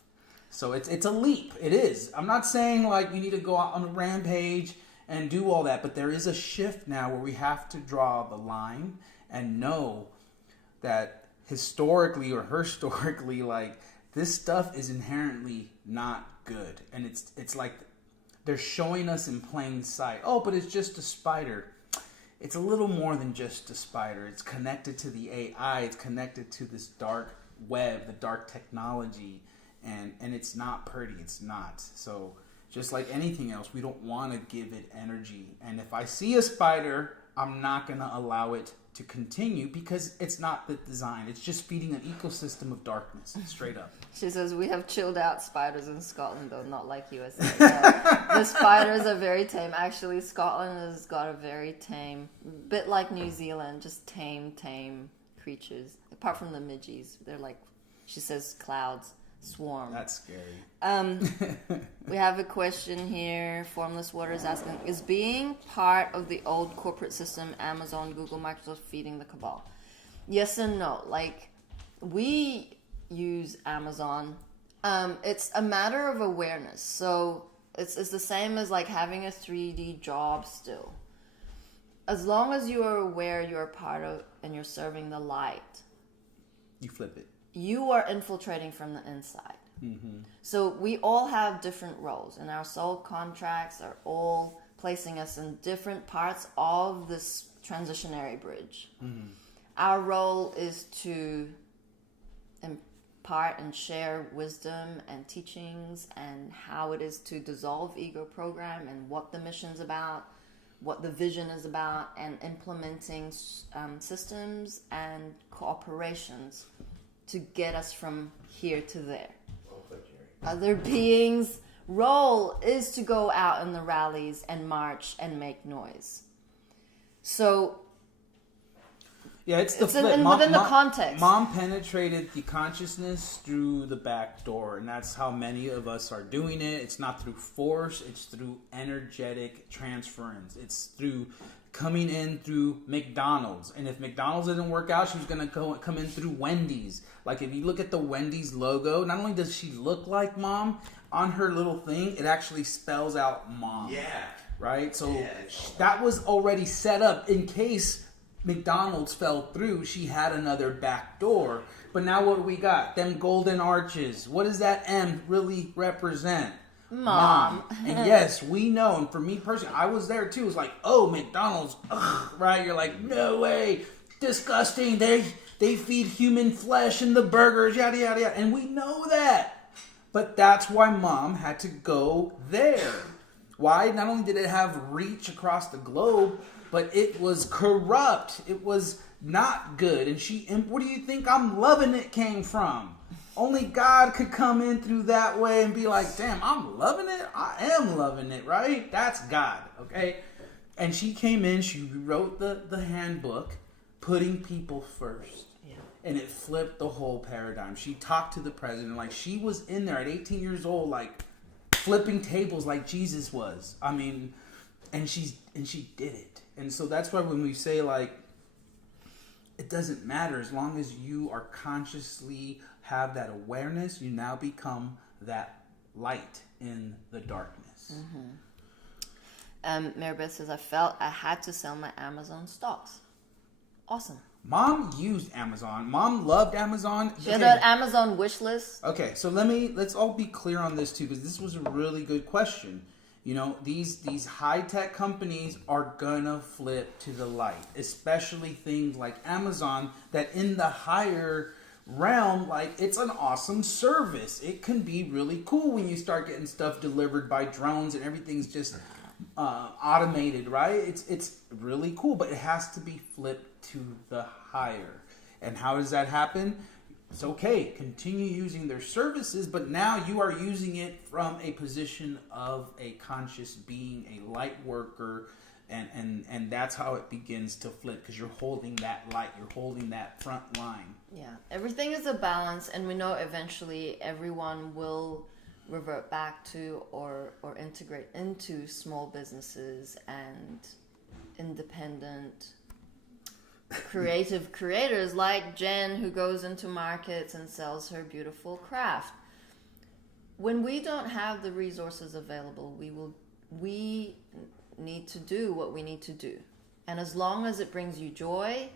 So, it's a leap. It is. I'm not saying, like, you need to go out on a rampage and do all that. But there is a shift now where we have to draw the line and know that historically, like, this stuff is inherently not good. And it's like they're showing us in plain sight. Oh, but it's just a spider. it's a little more than just a spider. It's connected to the AI. It's connected to this dark web, the dark technology, and it's not pretty. It's not. So just like anything else, we don't want to give it energy. And if I see a spider, I'm not going to allow it to continue because it's not the design. It's just feeding an ecosystem of darkness, straight up. She says, we have chilled out spiders in Scotland, though, not like USA. The spiders are very tame. Actually, Scotland has got a very tame, bit like New Zealand, just tame creatures. Apart from the midges. They're like, she says, clouds. Swarm. That's scary. We have a question here. Formless Water is asking, is being part of the old corporate system, Amazon, Google, Microsoft, feeding the cabal? Yes and no. Like, we use Amazon. It's a matter of awareness. So it's the same as like having a 3D job still. As long as you are aware you're a part of and you're serving the light, you flip it. You are infiltrating from the inside. Mm-hmm. So we all have different roles, and our soul contracts are all placing us in different parts of this transitionary bridge. Mm-hmm. Our role is to impart and share wisdom and teachings and how it is to dissolve ego program and what the mission's about, what the vision is about, and implementing systems and cooperations to get us from here to there. Well put, Jerry. Other beings' role is to go out in the rallies and march and make noise. So, yeah, it's the flip. Within the context. Mom penetrated the consciousness through the back door, and that's how many of us are doing it. It's not through force; it's through energetic transference. It's through coming in through McDonald's, and if McDonald's didn't work out, she was gonna come in through Wendy's. Like if you look at the Wendy's logo, not only does she look like Mom, on her little thing, it actually spells out Mom. Yeah. Right? So that was already set up in case McDonald's fell through. She had another back door. But now what do we got? Them golden arches. What does that M really represent? Mom. And yes, we know, and for me personally, I was there too. It's like, oh, McDonald's, ugh, right? You're like, no way, disgusting. They feed human flesh in the burgers, yada yada yada, and we know that. But that's why Mom had to go there. Why? Not only did it have reach across the globe, but it was corrupt. It was not good. And where do you think I'm loving it came from? Only God could come in through that way and be like, damn, I'm loving it. I am loving it, right? That's God, okay? And she came in, she wrote the handbook, putting people first. Yeah. And it flipped the whole paradigm. She talked to the president like she was in there at 18 years old, like flipping tables like Jesus was. I mean, and she did it. And so that's why when we say like, it doesn't matter as long as you are consciously have that awareness, you now become that light in the darkness. Mm-hmm. Maribeth says, I felt I had to sell my Amazon stocks. Awesome. Mom used Amazon. Mom loved Amazon. She had an Amazon wish list. Okay, so let's all be clear on this too, because this was a really good question. You know, these high-tech companies are gonna flip to the light, especially things like Amazon that in the higher realm, like it's an awesome service. It can be really cool when you start getting stuff delivered by drones and everything's just automated, right? It's really cool, but it has to be flipped to the higher. And how does that happen? It's okay, continue using their services, but now you are using it from a position of a conscious being, a light worker, and that's how it begins to flip, because you're holding that light, you're holding that front line. Yeah, everything is a balance, and we know eventually everyone will revert back to or integrate into small businesses and independent creative creators like Jen, who goes into markets and sells her beautiful craft. When we don't have the resources available, we need to do what we need to do. And as long as it brings you joy,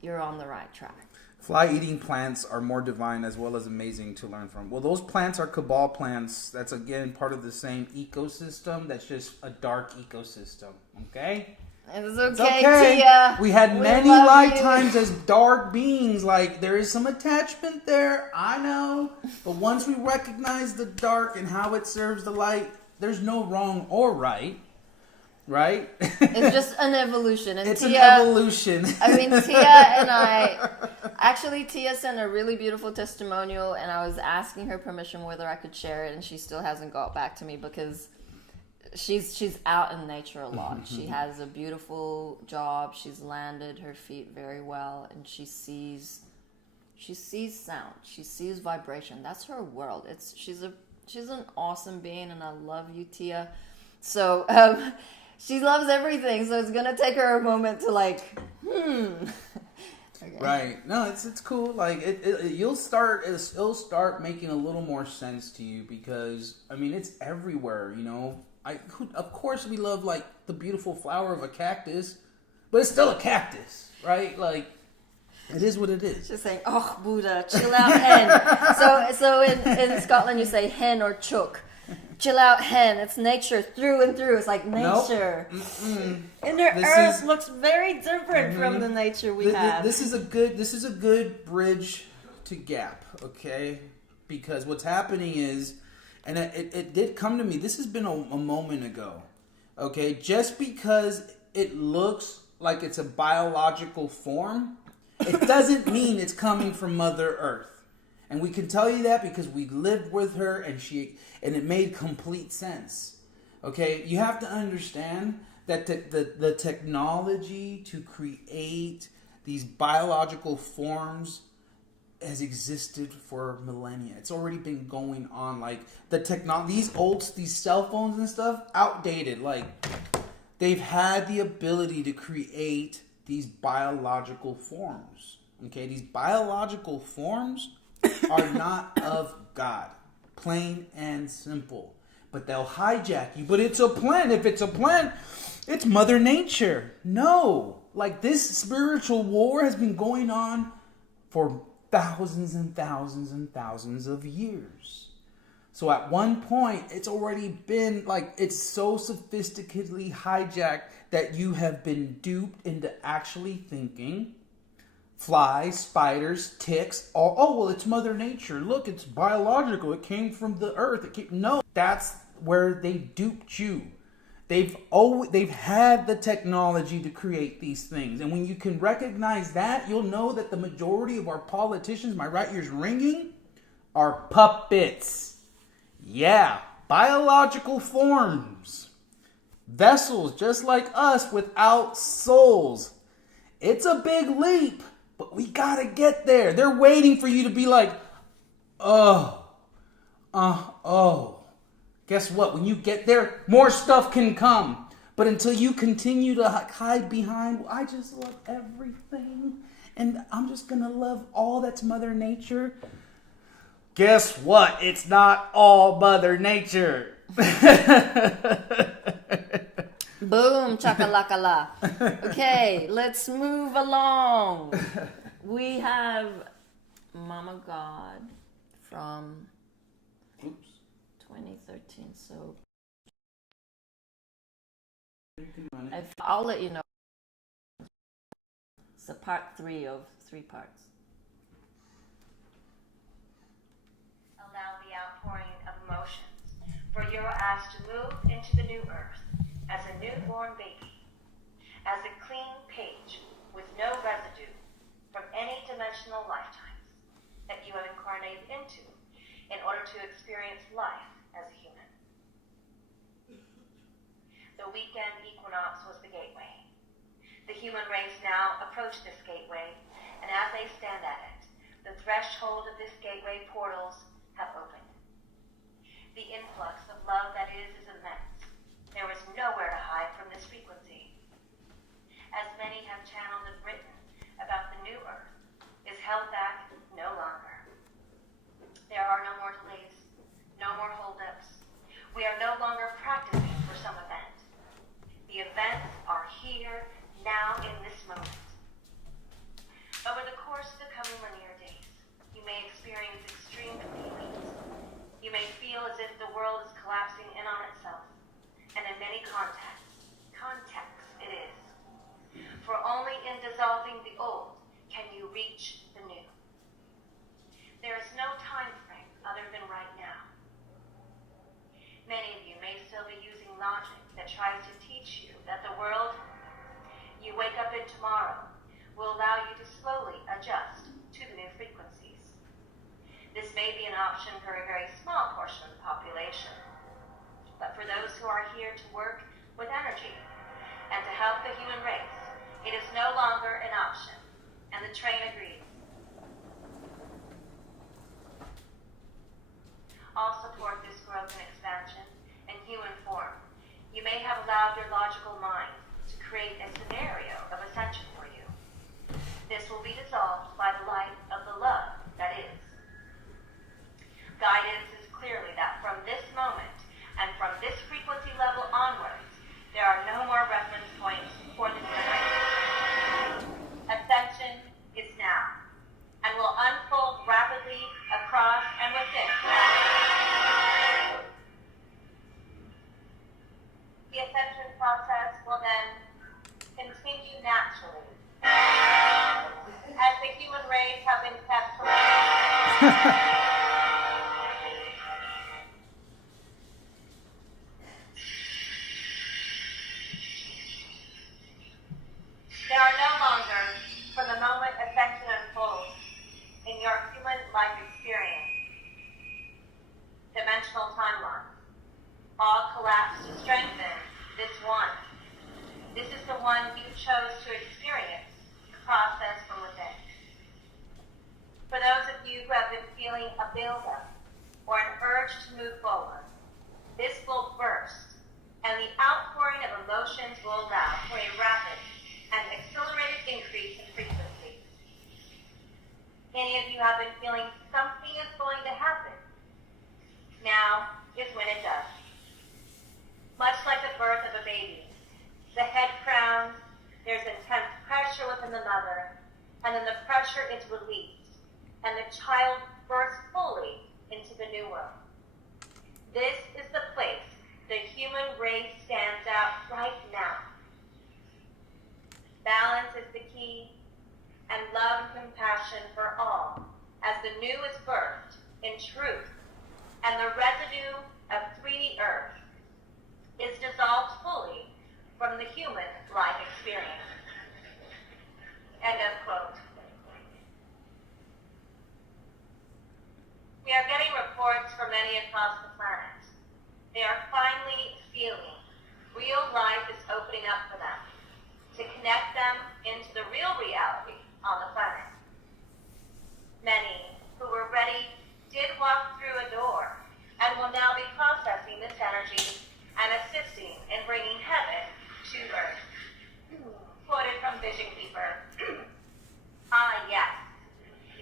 you're on the right track. Fly-eating plants are more divine as well as amazing to learn from. Well, those plants are cabal plants. That's, again, part of the same ecosystem. That's just a dark ecosystem, okay? It's It's okay, okay. Tia. We had We many love lifetimes as dark beings. Like, there is some attachment there. I know. But once we recognize the dark and how it serves the light, there's no wrong or right. Right? It's just an evolution. And It's Tia, an evolution. I mean, Tia and I, actually, Tia sent a really beautiful testimonial, and I was asking her permission whether I could share it, and she still hasn't got back to me because she's out in nature a lot. She has a beautiful job. She's landed her feet very well, and she sees sound. She sees vibration. That's her world. She's an awesome being, and I love you, Tia. So, she loves everything, so it's gonna take her a moment to like, Okay. Right. No, it's cool. Like it'll start making a little more sense to you because I mean it's everywhere. You know, of course we love like the beautiful flower of a cactus, but it's still a cactus, right? Like it is what it is. Just saying, oh Buddha, chill out, hen. So in Scotland you say hen or chook. Chill out, hen. It's nature through and through. It's like nature. Nope. Inner Earth looks very different from the nature we have. This is a good bridge to gap, okay? Because what's happening is, and it did come to me. This has been a moment ago, okay? Just because it looks like it's a biological form, it doesn't mean it's coming from Mother Earth. And we can tell you that because we lived with her and it made complete sense. Okay? You have to understand that the technology to create these biological forms has existed for millennia. It's already been going on. Like these cell phones and stuff, outdated. Like they've had the ability to create these biological forms. Okay? These biological forms are not of God. Plain and simple. But they'll hijack you. But it's a plan. If it's a plan, it's Mother Nature. No. Like this spiritual war has been going on for thousands and thousands and thousands of years. So at one point, it's already been like, it's so sophisticatedly hijacked that you have been duped into actually thinking flies, spiders, ticks. Well, it's Mother Nature. Look, it's biological. It came from the earth. No, that's where they duped you. They've had the technology to create these things. And when you can recognize that, you'll know that the majority of our politicians, my right ear's ringing, are puppets. Yeah, biological forms. Vessels just like us without souls. It's a big leap. But we gotta get there. They're waiting for you to be like, oh. Guess what? When you get there, more stuff can come. But until you continue to hide behind, well, I just love everything. And I'm just gonna love all that's Mother Nature. Guess what? It's not all Mother Nature. Boom, chakalakala. Okay, let's move along. We have Mama God from 2013. So I'll let you know. It's a part 3 of 3 parts. Allow the outpouring of emotions, for you are asked to move into the new earth as a newborn baby, as a clean page with no residue from any dimensional lifetimes that you have incarnated into in order to experience life as a human. The weekend equinox was the gateway. The human race now approach this gateway, and as they stand at it, the threshold of this gateway portals have opened. The influx of love that is immense. There is nowhere to hide from this frequency. As many have channeled and written about the new earth, is held back no longer. There are no more delays, no more holdups. We are no longer practicing for some event. The events are here, now, in this moment. Over the course of the coming linear days, you may experience extreme feelings. You may feel as if the world is collapsing in on itself. And in many contexts it is. dissolving the old, can you reach the new? There is no time frame other than right now. Many of you may still be using logic that tries to teach you that the world you wake up in tomorrow will allow you to slowly adjust to the new frequencies. This may be an option for a very small portion of the population, but for those who are here to work with energy and to help the human race, it is no longer an option, and the train agrees. All support this growth and expansion in human form. You may have allowed your logical mind to create a scenario of ascension for you. This will be dissolved by the light of the love that is. Guidance is clearly that from this moment and from this frequency level onwards, there are no more reference points for the human race. Ascension is now and will unfold rapidly across and within. The ascension process will then continue naturally as the human race have been kept from There are no longer, from the moment ascension unfolds in your human life experience, dimensional timelines, all collapse to strengthen this one. This is the one you chose to experience the process from within. For those of you who have been feeling a buildup or an urge to move forward, this will burst, and the outpouring of emotions will allow for a rapid and accelerated increase in frequency. Many of you have been feeling something is going to happen. Now is when it does. Much like the birth of a baby, the head crowns, there's intense pressure within the mother, and then the pressure is released, and the child bursts fully into the new world. This is the place the human race stands out right now. Balance is the key, and love and compassion for all, as the new is birthed in truth, and the residue of 3D Earth is dissolved fully from the human life experience. End of quote. We are getting reports from many across the planet. They are finally feeling real life is opening up for them, to connect them into the real reality on the planet. Many who were ready did walk through a door and will now be processing this energy and assisting in bringing heaven to earth. Quoted from Vision Keeper. Ah, yes.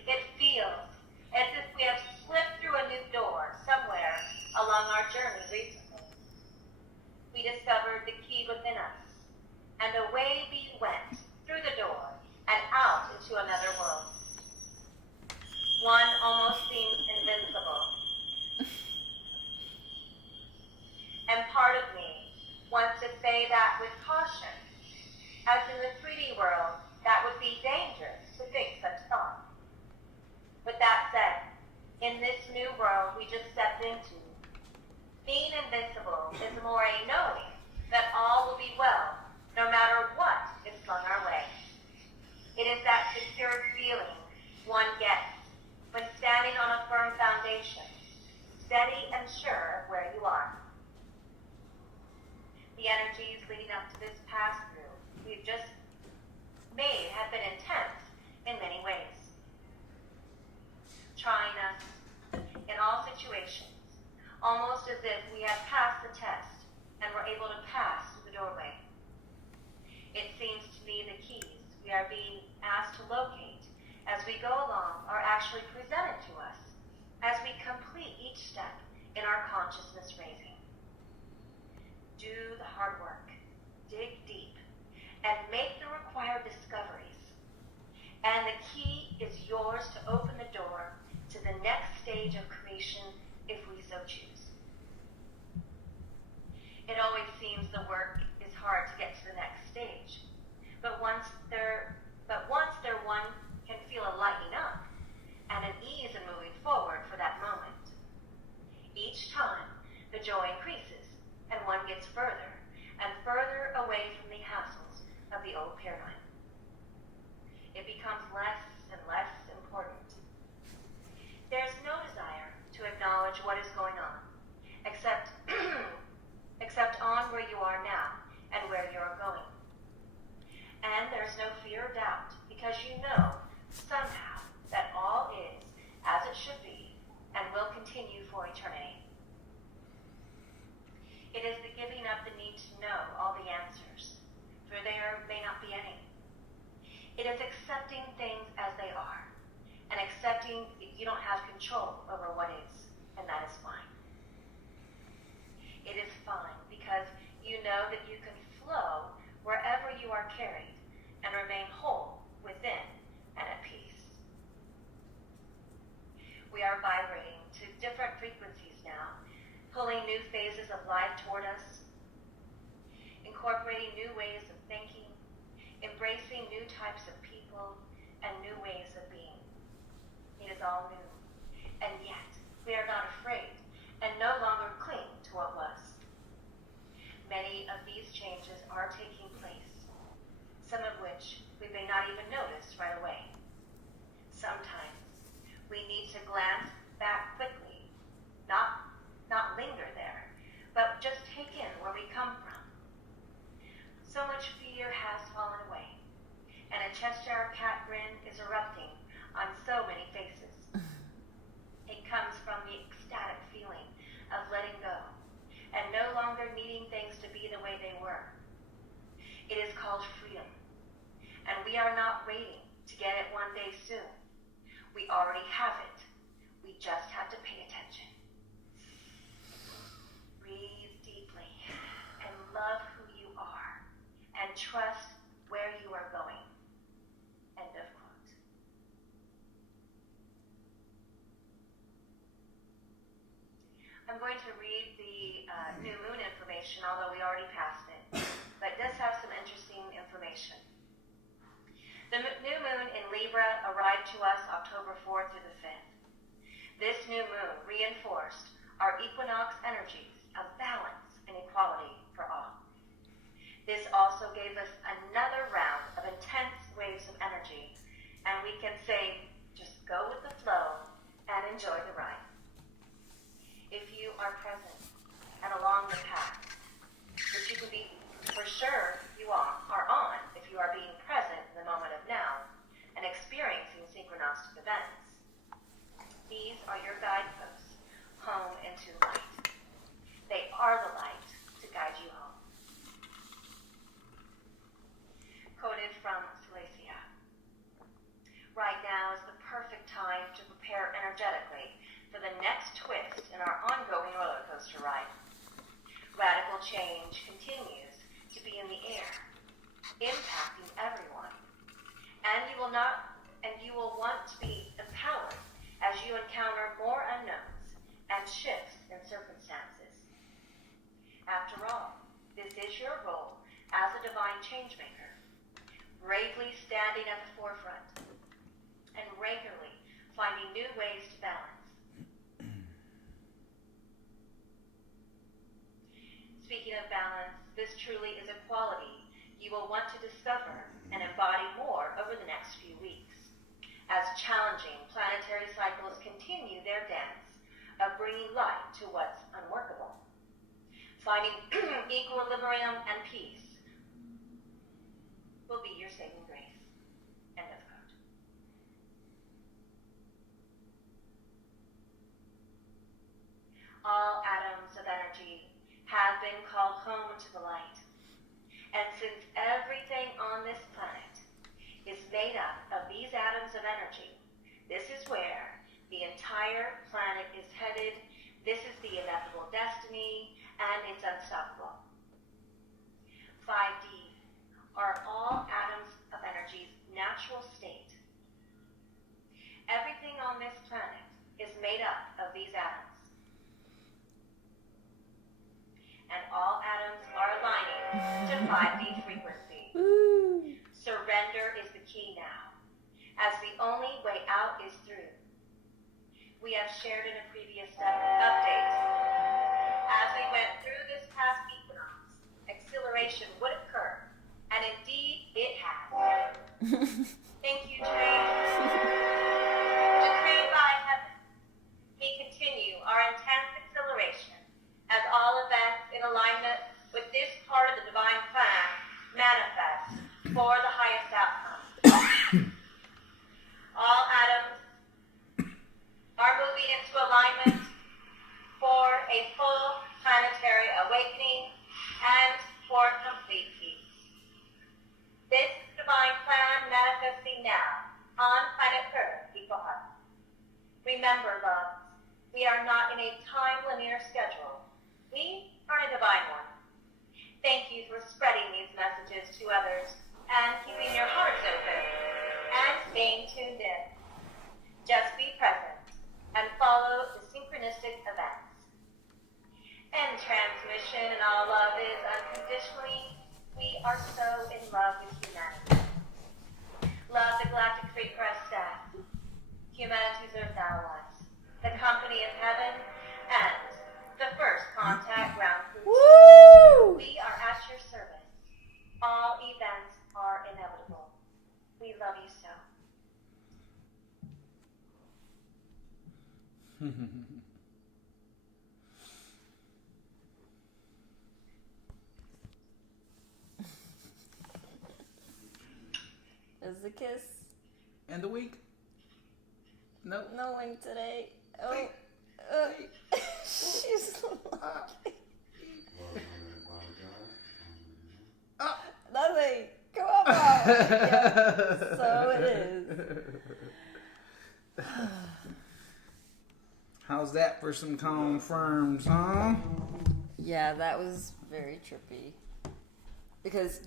It feels as if we have slipped through a new door somewhere along our journey recently. We discovered the key within us, and away we went through the door and out into another world. One almost seems invincible. And part of me wants to say that with caution, as in the 3D world, that would be dangerous to think such thought. With that said, in this new world we just stepped into, being invincible is more a knowing that all will be well, no matter what is flung our way. It is that secure feeling one gets when standing on a firm foundation, steady and sure of where you are. The energies leading up to this pass-through we've just made have been intense in many ways, trying us in all situations, almost as if we had passed the test and were able to pass through the doorway. It seems to me the keys we are being asked to locate as we go along are actually presented to us as we complete each step in our consciousness raising. Do the hard work, dig deep, and make the required discoveries. And the key is yours to open the door to the next stage of creation if we so choose. It always seems the work is hard to get to the next stage, but accepting you don't have control over what is, and that is fine. It is fine because you know that you can flow wherever you are carried and remain whole within and at peace. We are vibrating to different frequencies now, pulling new phases of life toward us, incorporating new ways of thinking, embracing new types of people and new ways of being. It is all new, and yet we are not afraid and no longer cling to what was. Many of these changes are taking place, some of which we may not even notice right away. Sometimes we need to glance back quickly, not linger there, but just take in where we come from. So much fear has fallen away, and a Cheshire cat grin is erupting on so many faces. It comes from the ecstatic feeling of letting go and no longer needing things to be the way they were. It is called freedom, and we are not waiting to get it one day soon. We already have it. We just have to pay attention. Breathe deeply and love who you are and trust where you are going. End of quote. I'm going to read the new moon information, although we already passed it, but it does have some interesting information. The new moon in Libra arrived to us October 4th through the 5th. This new moon reinforced our equinox energies of balance and equality for all. This also gave us another round of intense waves of energy, and we can say, just go with the flow and enjoy the ride. If you are present and along the path, which you can be for sure you are on if you are being present in the moment of now and experiencing synchronistic events, these are your guideposts home into light. They are the light to guide you home. Quoted from Silesia. Right now is the perfect time to prepare energetically for the next twist in our ongoing roller coaster ride. Radical change continues to be in the air, impacting everyone. And you will want to be empowered as you encounter more unknowns and shifts in circumstances. After all, this is your role as a divine changemaker, bravely standing at the forefront and regularly finding new ways to balance. Speaking of balance, this truly is a quality you will want to discover and embody more over the next few weeks, as challenging planetary cycles continue their dance of bringing light to what's unworkable. Finding equilibrium and peace will be your saving grace. End of quote. All atoms of energy have been called home to the light. And since everything on this planet is made up of these atoms of energy, this is where the entire planet is headed. This is the inevitable destiny, and it's unstoppable. 5D are all atoms of energy's natural state. Everything on this planet is made up of these atoms. And all atoms are aligning to 5D frequency. Surrender is the key now, as the only way out is through. We have shared in a previous update. As we went through this past equinox, acceleration would occur, and indeed it has. Thank you, Jeri. Decreed by heaven, we continue our intense acceleration as all events in alignment with this part of the divine plan manifest for the highest outcome. All atoms are moving into alignment for a full planetary awakening and for complete peace. This divine plan manifesting now on Remember, loves, we are not in a time-linear schedule. We are in a divine one. Thank you for spreading these messages to others and keeping your hearts open and staying tuned in. Just be present and follow the synchronistic events. And transmission and all love is unconditionally. We are so in love with humanity. Love the Galactic Freight Press staff, humanity's Earth allies, the company of heaven, and the first contact ground crew. Woo! We are at your service. All events are inevitable. We love you so. Is the kiss? And the week? Nope. No wink today. Oh, she's lucky. Nothing. Come on, Mom. Yep, so it is. How's that for some confirms, huh? Yeah, that was very trippy. Because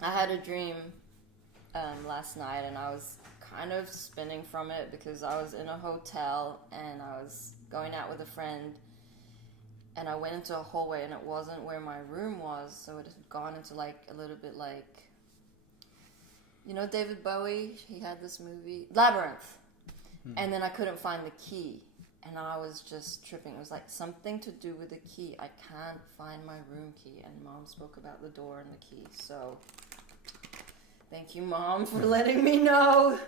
I had a dream last night, and I was kind of spinning from it because I was in a hotel and I was going out with a friend, and I went into a hallway and it wasn't where my room was, so it had gone into like a little bit like, you know, David Bowie, he had this movie Labyrinth, and then I couldn't find the key and I was just tripping. It was like something to do with the key. I can't find my room key, and Mom spoke about the door and the key, so thank you, Mom, for letting me know.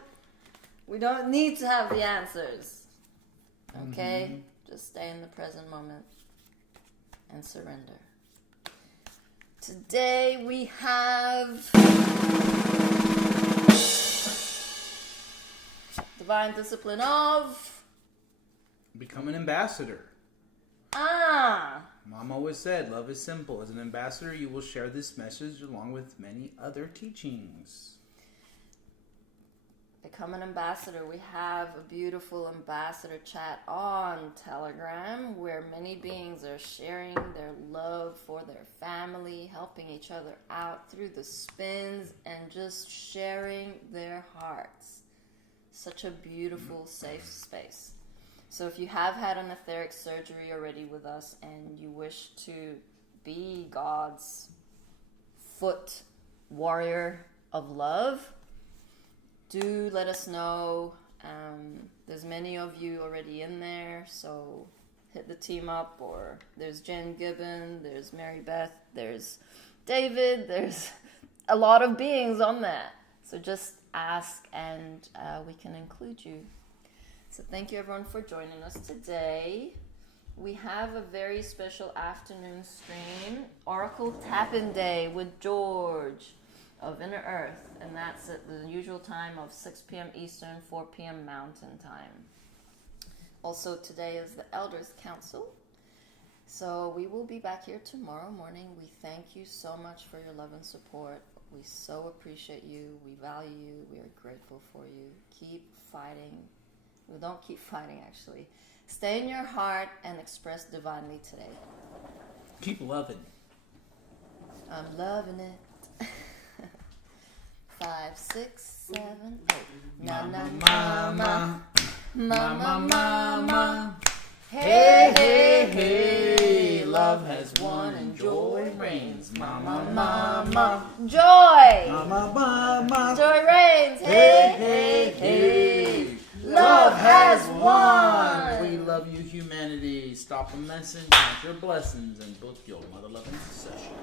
We don't need to have the answers. Okay? Mm-hmm. Just stay in the present moment and surrender. Today we have divine discipline of become an ambassador. Mom always said, love is simple. As an ambassador, you will share this message along with many other teachings. Become an ambassador. We have a beautiful ambassador chat on Telegram where many beings are sharing their love for their family, helping each other out through the spins, and just sharing their hearts. Such a beautiful, safe space. So if you have had an etheric surgery already with us and you wish to be God's foot warrior of love, do let us know. There's many of you already in there, so hit the team up. Or there's Jen Gibbon, there's Mary Beth, there's David, there's a lot of beings on that. So just ask and we can include you. So thank you everyone for joining us today. We have a very special afternoon stream, Oracle Tap-In Day with George of Inner Earth, and that's at the usual time of 6 p.m. Eastern, 4 p.m. Mountain Time. Also today is the Elders Council. So we will be back here tomorrow morning. We thank you so much for your love and support. We so appreciate you. We value you. We are grateful for you. Keep fighting. Well, don't keep fighting, actually. Stay in your heart and express divinely today. Keep loving. I'm loving it. 5, 6, 7, 8. Mama, mama, mama, mama. Hey, Hey, hey, love has won and joy reigns. Mama, mama. Joy! Mama, mama. Joy reigns. Hey, hey, hey. Love has won. We love you, humanity. Stop a message, count your blessings, and book your mother loving session.